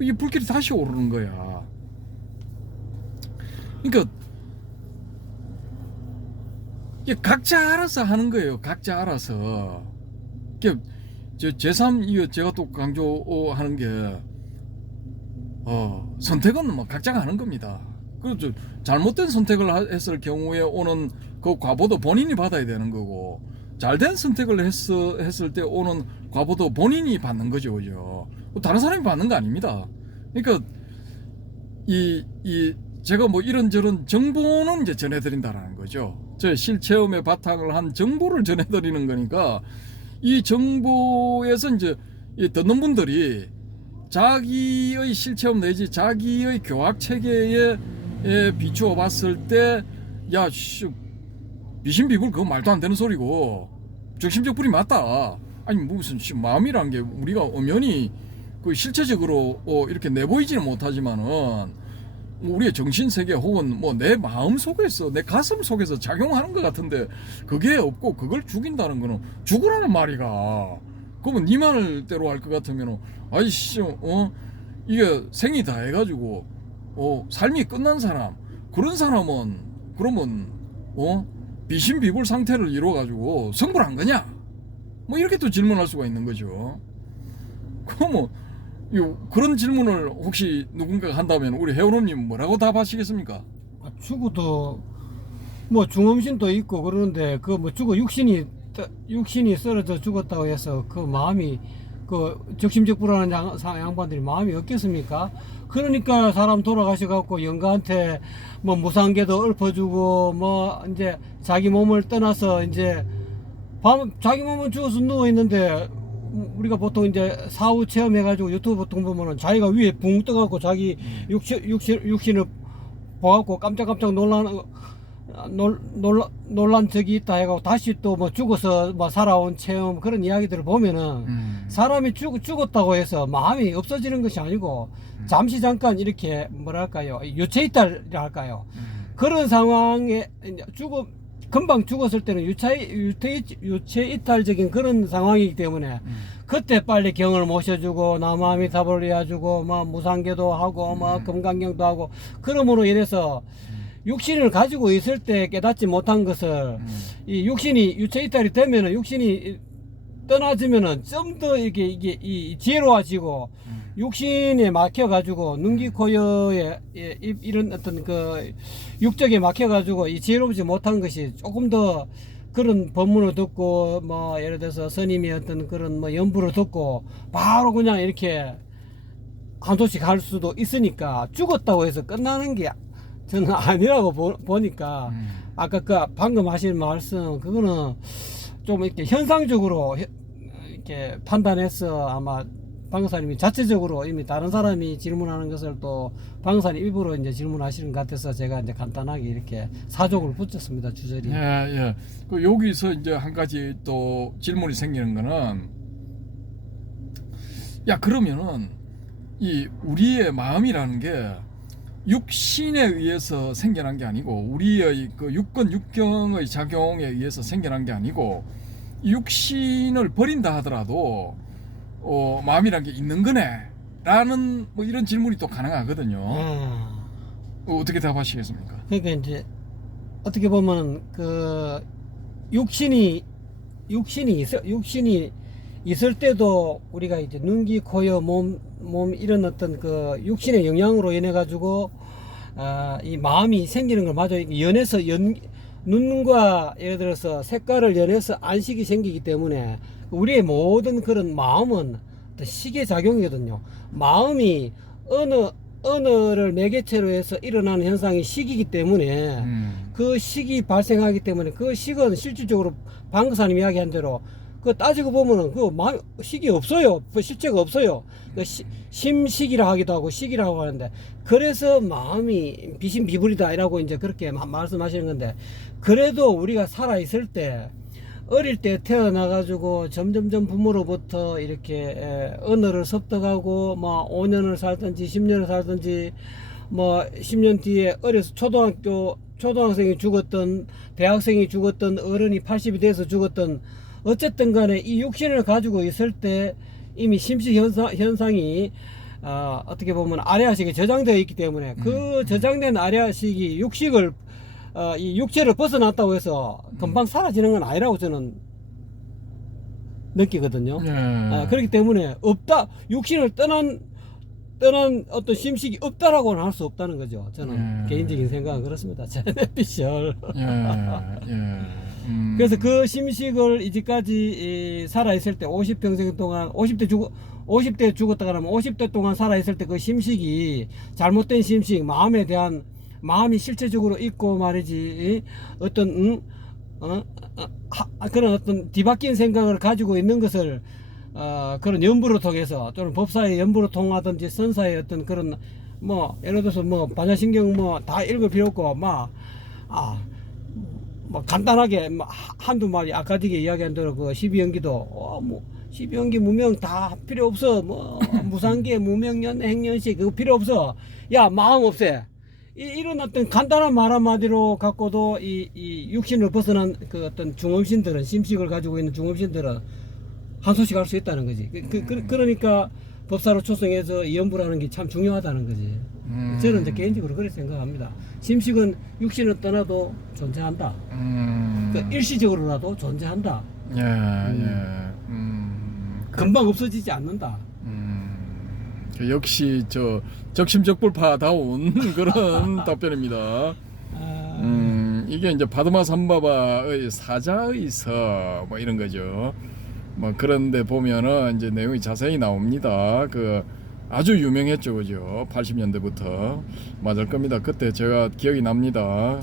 이 불길이 다시 오르는 거야. 그러니까 이게 각자 알아서 하는 거예요. 각자 알아서. 제3 제가 또 강조하는 게 선택은 뭐 각자가 하는 겁니다. 그 잘못된 선택을 했을 경우에 오는 그 과보도 본인이 받아야 되는 거고, 잘된 선택을 했을 때 오는 과보도 본인이 받는 거죠, 그죠? 다른 사람이 받는 거 아닙니다. 그러니까 제가 뭐 이런저런 정보는 이제 전해드린다라는 거죠. 저 실체험에 바탕을 한 정보를 전해드리는 거니까 이 정보에서 이제 듣는 분들이 자기의 실체험 내지 자기의 교학 체계에 비추어 봤을 때, 야, 비신비불 그거 말도 안 되는 소리고 적심적불이 맞다. 아니 무슨 마음이란 게 우리가 엄연히 그 실체적으로 이렇게 내보이지는 못하지만은 우리의 정신 세계 혹은 뭐 내 마음 속에서 내 가슴 속에서 작용하는 것 같은데 그게 없고 그걸 죽인다는 거는 죽으라는 말이가. 그러면 네 말대로 할 것 같으면 아이씨 이게 생이 다 해가지고 삶이 끝난 사람, 그런 사람은 그러면 비신비불 상태를 이루어가지고 성불한 거냐? 뭐 이렇게 또 질문할 수가 있는 거죠. 그러면 그런 질문을 혹시 누군가가 한다면 우리 해오놈님 뭐라고 답하시겠습니까? 죽어도 뭐 중음신도 있고 그러는데 그 뭐 죽어 육신이 쓰러져 죽었다고 해서 그 마음이 그 적심적불하는 양반들이 마음이 없겠습니까? 그러니까 사람 돌아가셔갖고 영가한테 뭐 무상계도 읊어주고 뭐 이제 자기 몸을 떠나서 이제 자기 몸은 죽어서 누워 있는데 우리가 보통 이제 사후 체험해가지고 유튜브 보통 보면은 자기가 위에 붕 떠갖고 자기 육신을 보갖고 깜짝깜짝 놀란 적이 있다 해가지고 다시 또 뭐 죽어서 뭐 살아온 체험 그런 이야기들을 보면은 사람이 죽었다고 해서 마음이 없어지는 것이 아니고 잠시 잠깐 이렇게 뭐랄까요 유체 이탈이라 할까요 그런 상황에 금방 죽었을 때는 유체 이탈적인 그런 상황이기 때문에 그때 빨리 경을 모셔주고 나무아미타불을 해주고 뭐 무상계도 하고 뭐 금강경도 하고 그러므로 인해서 육신을 가지고 있을 때 깨닫지 못한 것을 이 육신이 유체 이탈이 되면은 육신이 떠나지면은 좀 더 이게 이 지혜로워지고 육신에 막혀가지고 눈기코여에 이런 어떤 그 육적에 막혀가지고 이 지혜롭지 못한 것이 조금 더 그런 법문을 듣고 뭐 예를 들어서 스님의 어떤 그런 뭐 연부를 듣고 바로 그냥 이렇게 한소씩 갈 수도 있으니까 죽었다고 해서 끝나는 게 저는 아니라고 보니까 아까 그 방금 하신 말씀 그거는 좀 이렇게 현상적으로 이렇게 판단해서 아마 방사님이 자체적으로 이미 다른 사람이 질문하는 것을 또 방사님 입으로 이제 질문하시는 것 같아서 제가 이제 간단하게 이렇게 사족을 붙였습니다 주저리. 예. 그 여기서 이제 한 가지 또 질문이 생기는 거는 야 그러면은 이 우리의 마음이라는 게 육신에 의해서 생겨난 게 아니고 우리의 그 육권 육경의 작용에 의해서 생겨난 게 아니고 육신을 버린다 하더라도 마음이란 게 있는 거네 라는 뭐 이런 질문이 또 가능하거든요. 어떻게 답하시겠습니까? 그러니까 이제 어떻게 보면 그 육신이 있을 때도 우리가 이제 눈기 코여 몸 이런 어떤 그 육신의 영향으로 인해 가지고 이 마음이 생기는 걸 마저 연해서 눈과 예를 들어서 색깔을 연해서 안식이 생기기 때문에 우리의 모든 그런 마음은 시계 작용이거든요. 마음이 언어를 매개체로 해서 일어나는 현상이 식이기 때문에 그 식이 발생하기 때문에 그 식은 실질적으로 방금사님 이야기한 대로 그 따지고 보면은 그 식이 없어요. 그 실체가 없어요. 그 심식이라 하기도 하고 식이라고 하는데 그래서 마음이 비신비불이다라고 이제 그렇게 말씀하시는 건데 그래도 우리가 살아 있을 때 어릴 때 태어나가지고 점점점 부모로부터 이렇게 언어를 습득하고 뭐 5년을 살든지 10년을 살든지 뭐 10년 뒤에 어려서 초등학생이 죽었던 대학생이 죽었던 어른이 80이 돼서 죽었던 어쨌든 간에 이 육신을 가지고 있을 때 이미 심식 현상이 어떻게 보면 아래아식에 저장되어 있기 때문에 그 저장된 아래아식이 이 육체를 벗어났다고 해서 금방 사라지는 건 아니라고 저는 느끼거든요. 그렇기 때문에 없다 육신을 떠난 어떤 심식이 없다라고는 할 수 없다는 거죠. 저는 개인적인 생각은 그렇습니다. 제네피셜. 그래서 그 심식을 이제까지 살아있을 때 50평생 동안 50대 죽었다 그러면 50대 동안 살아있을 때 그 심식이 잘못된 심식 마음이 실체적으로 있고 말이지 어떤 그런 어떤 뒤바뀐 생각을 가지고 있는 것을 그런 연부를 통해서 또는 법사의 연부를 통하든지 선사의 어떤 그런 뭐 예를 들어서 뭐 반야신경 뭐 다 읽을 필요 없고 뭐 간단하게 한두 마디 아까지게 이야기한 대로 그 12연기도 뭐 12연기 무명 다 필요 없어 뭐 무상계 무명년 행년식 그거 필요 없어 야 마음 없애 이런 어떤 간단한 말 한마디로 갖고도 이 육신을 벗어난 그 어떤 중음신들은 심식을 가지고 있는 중음신들은 한소씩 할 수 있다는 거지. 그러니까 법사로 초성해서 연부라는 게 참 중요하다는 거지. 저는 이제 개인적으로 그렇게 생각합니다. 심식은 육신을 떠나도 존재한다. 일시적으로라도 존재한다. 금방 없어지지 않는다. 역시 적심적불파다운 그런 답변입니다. 이게 이제 바드마 삼바바의 사자의서 뭐 이런 거죠. 뭐 그런데 보면은 이제 내용이 자세히 나옵니다. 그 아주 유명했죠, 그죠? 80년대부터 맞을 겁니다. 그때 제가 기억이 납니다.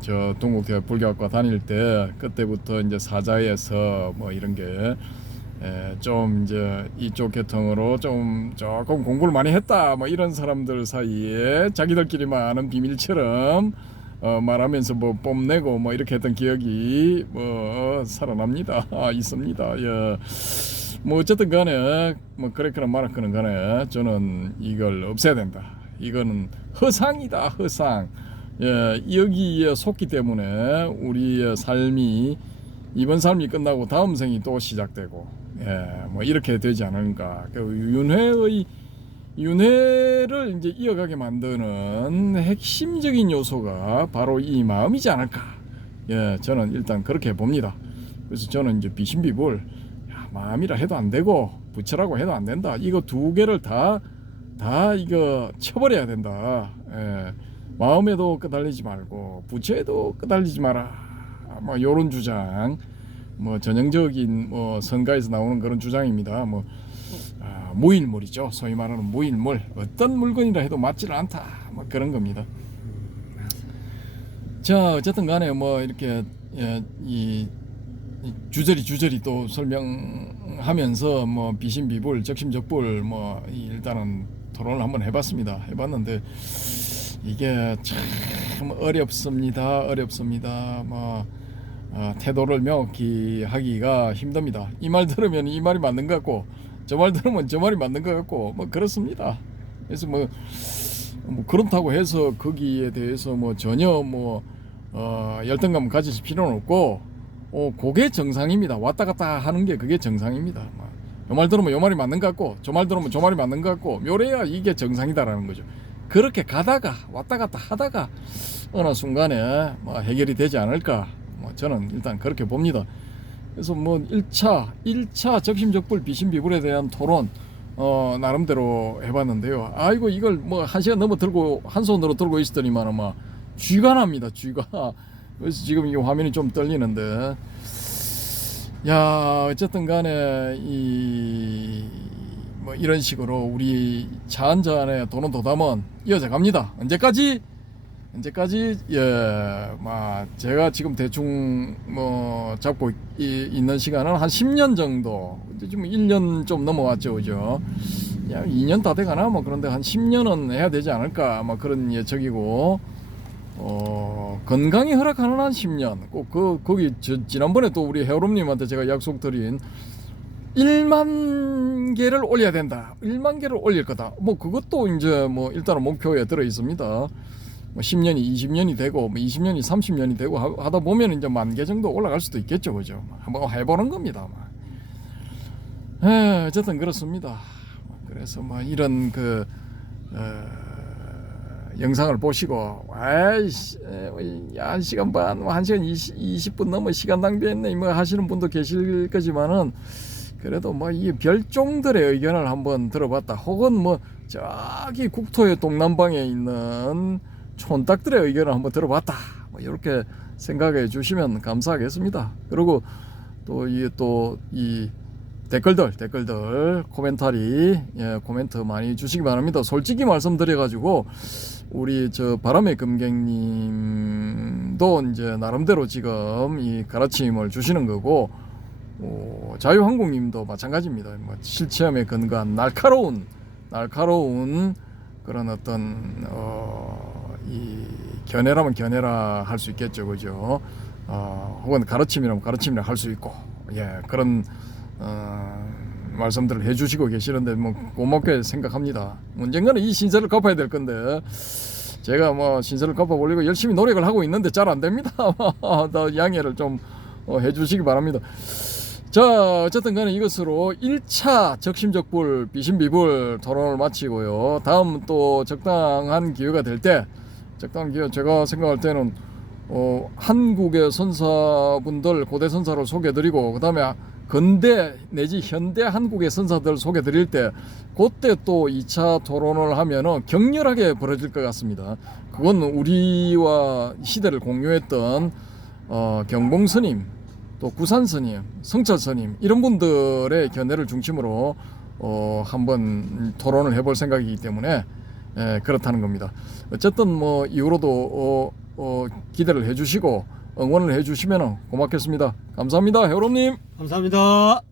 저 동국대학 불교학과 다닐 때 그때부터 이제 사자에서 뭐 이런 게 좀 이제 이쪽 계통으로 좀 조금 공부를 많이 했다 뭐 이런 사람들 사이에 자기들끼리만 아는 비밀처럼 말하면서 뭐 뽐내고 뭐 이렇게 했던 기억이 뭐 살아납니다. 있습니다. 예. 뭐 어쨌든 간에 뭐 그랬거나 말았거나 간에 저는 이걸 없애야 된다. 이거는 허상이다. 허상. 예, 여기에 속기 때문에 우리의 삶이 이번 삶이 끝나고 다음 생이 또 시작되고 뭐 이렇게 되지 않을까. 윤회를 이제 이어가게 만드는 핵심적인 요소가 바로 이 마음이지 않을까. 저는 일단 그렇게 봅니다. 그래서 저는 이제 비신비불 마음이라 해도 안 되고 부처라고 해도 안 된다. 이거 두 개를 다 이거 쳐버려야 된다. 마음에도 끄달리지 말고 부처에도 끄달리지 마라. 뭐 요런 주장. 뭐 전형적인 뭐 선가에서 나오는 그런 주장입니다. 뭐 무일물이죠. 소위 말하는 무일물. 어떤 물건이라 해도 맞지를 않다. 뭐 그런 겁니다. 자, 어쨌든 간에 뭐 이렇게 이 주저리 또 설명하면서 뭐 비신비불, 적심적불 뭐 일단은 토론을 한번 해봤습니다. 해봤는데 이게 참 어렵습니다. 뭐 태도를 명확히 하기가 힘듭니다. 이 말 들으면 이 말이 맞는 것 같고 저 말 들으면 저 말이 맞는 것 같고 뭐 그렇습니다. 그래서 뭐 그렇다고 해서 거기에 대해서 뭐 전혀 뭐 열등감 가지실 필요는 없고 그게 정상입니다. 왔다 갔다 하는 게 그게 정상입니다. 요 말 들으면 요 말이 맞는 것 같고 저 말 들으면 저 말이 맞는 것 같고 요래야 이게 정상이다라는 거죠. 그렇게 가다가 왔다 갔다 하다가 어느 순간에 뭐 해결이 되지 않을까. 저는 일단 그렇게 봅니다. 그래서 뭐 1차 적심적불 비신비불에 대한 토론 나름대로 해봤는데요. 아이고 이걸 뭐 1시간 넘어 들고 한 손으로 들고 있었더니만 막 쥐가 납니다. 쥐가. 그래서 지금 이 화면이 좀 떨리는데 야 어쨌든 간에 뭐 이런 식으로 우리 차 한잔의 도는 도담은 이어져 갑니다. 언제까지 제가 지금 대충 뭐 잡고 있는 시간은 한 10년 정도. 지금 1년 좀 넘어왔죠, 그죠? 2년 다 돼가나 뭐 그런데 한 10년은 해야 되지 않을까 뭐 그런 예측이고 건강이 허락하는 한 10년. 꼭 거기 지난번에 또 우리 헤어롬님한테 제가 약속드린 1만 개를 올려야 된다. 1만 개를 올릴 거다. 뭐 그것도 이제 뭐 일단은 목표에 들어 있습니다. 뭐 10년이 20년이 되고 뭐 20년이 30년이 되고 하다 보면 이제 10,000개 정도 올라갈 수도 있겠죠, 그죠? 한번 해보는 겁니다. 어쨌든 그렇습니다. 그래서 뭐 이런 영상을 보시고 1시간 반, 1시간 20분 넘어 시간 낭비했네 뭐 하시는 분도 계실 거지만은 그래도 뭐 이 별종들의 의견을 한번 들어봤다. 혹은 뭐 저기 국토의 동남방에 있는 촌딱들의 의견을 한번 들어봤다. 뭐 이렇게 생각해 주시면 감사하겠습니다. 그리고 또 이 댓글들 코멘터리 코멘트 많이 주시기 바랍니다. 솔직히 말씀드려가지고 우리 저 바람의 금객님도 이제 나름대로 지금 이 가르침을 주시는 거고 자유항공님도 마찬가지입니다. 뭐 실체험에 근거한 날카로운 그런 어떤 이 견해라면 견해라 할 수 있겠죠, 그죠? 혹은 가르침이라면 가르침이라 할 수 있고, 그런 말씀들을 해주시고 계시는데 뭐 고맙게 생각합니다. 언젠가는 이 신세를 갚아야 될 건데 제가 뭐 신세를 갚아보려고 열심히 노력을 하고 있는데 잘 안 됩니다. 더 양해를 좀 해주시기 바랍니다. 자, 어쨌든 간에 이것으로 1차 적심적불 비신비불 토론을 마치고요. 다음 또 적당한 기회가 될 때 제가 생각할 때는 한국의 선사분들 고대 선사를 소개해드리고 그 다음에 근대 내지 현대 한국의 선사들 소개해드릴 때 그때 또 2차 토론을 하면은 격렬하게 벌어질 것 같습니다. 그건 우리와 시대를 공유했던 경봉 스님, 또 구산 스님, 성철 스님 이런 분들의 견해를 중심으로 한번 토론을 해볼 생각이기 때문에 그렇다는 겁니다. 어쨌든 뭐 이후로도 기대를 해주시고 응원을 해주시면 고맙겠습니다. 감사합니다, 헤어롬님. 감사합니다.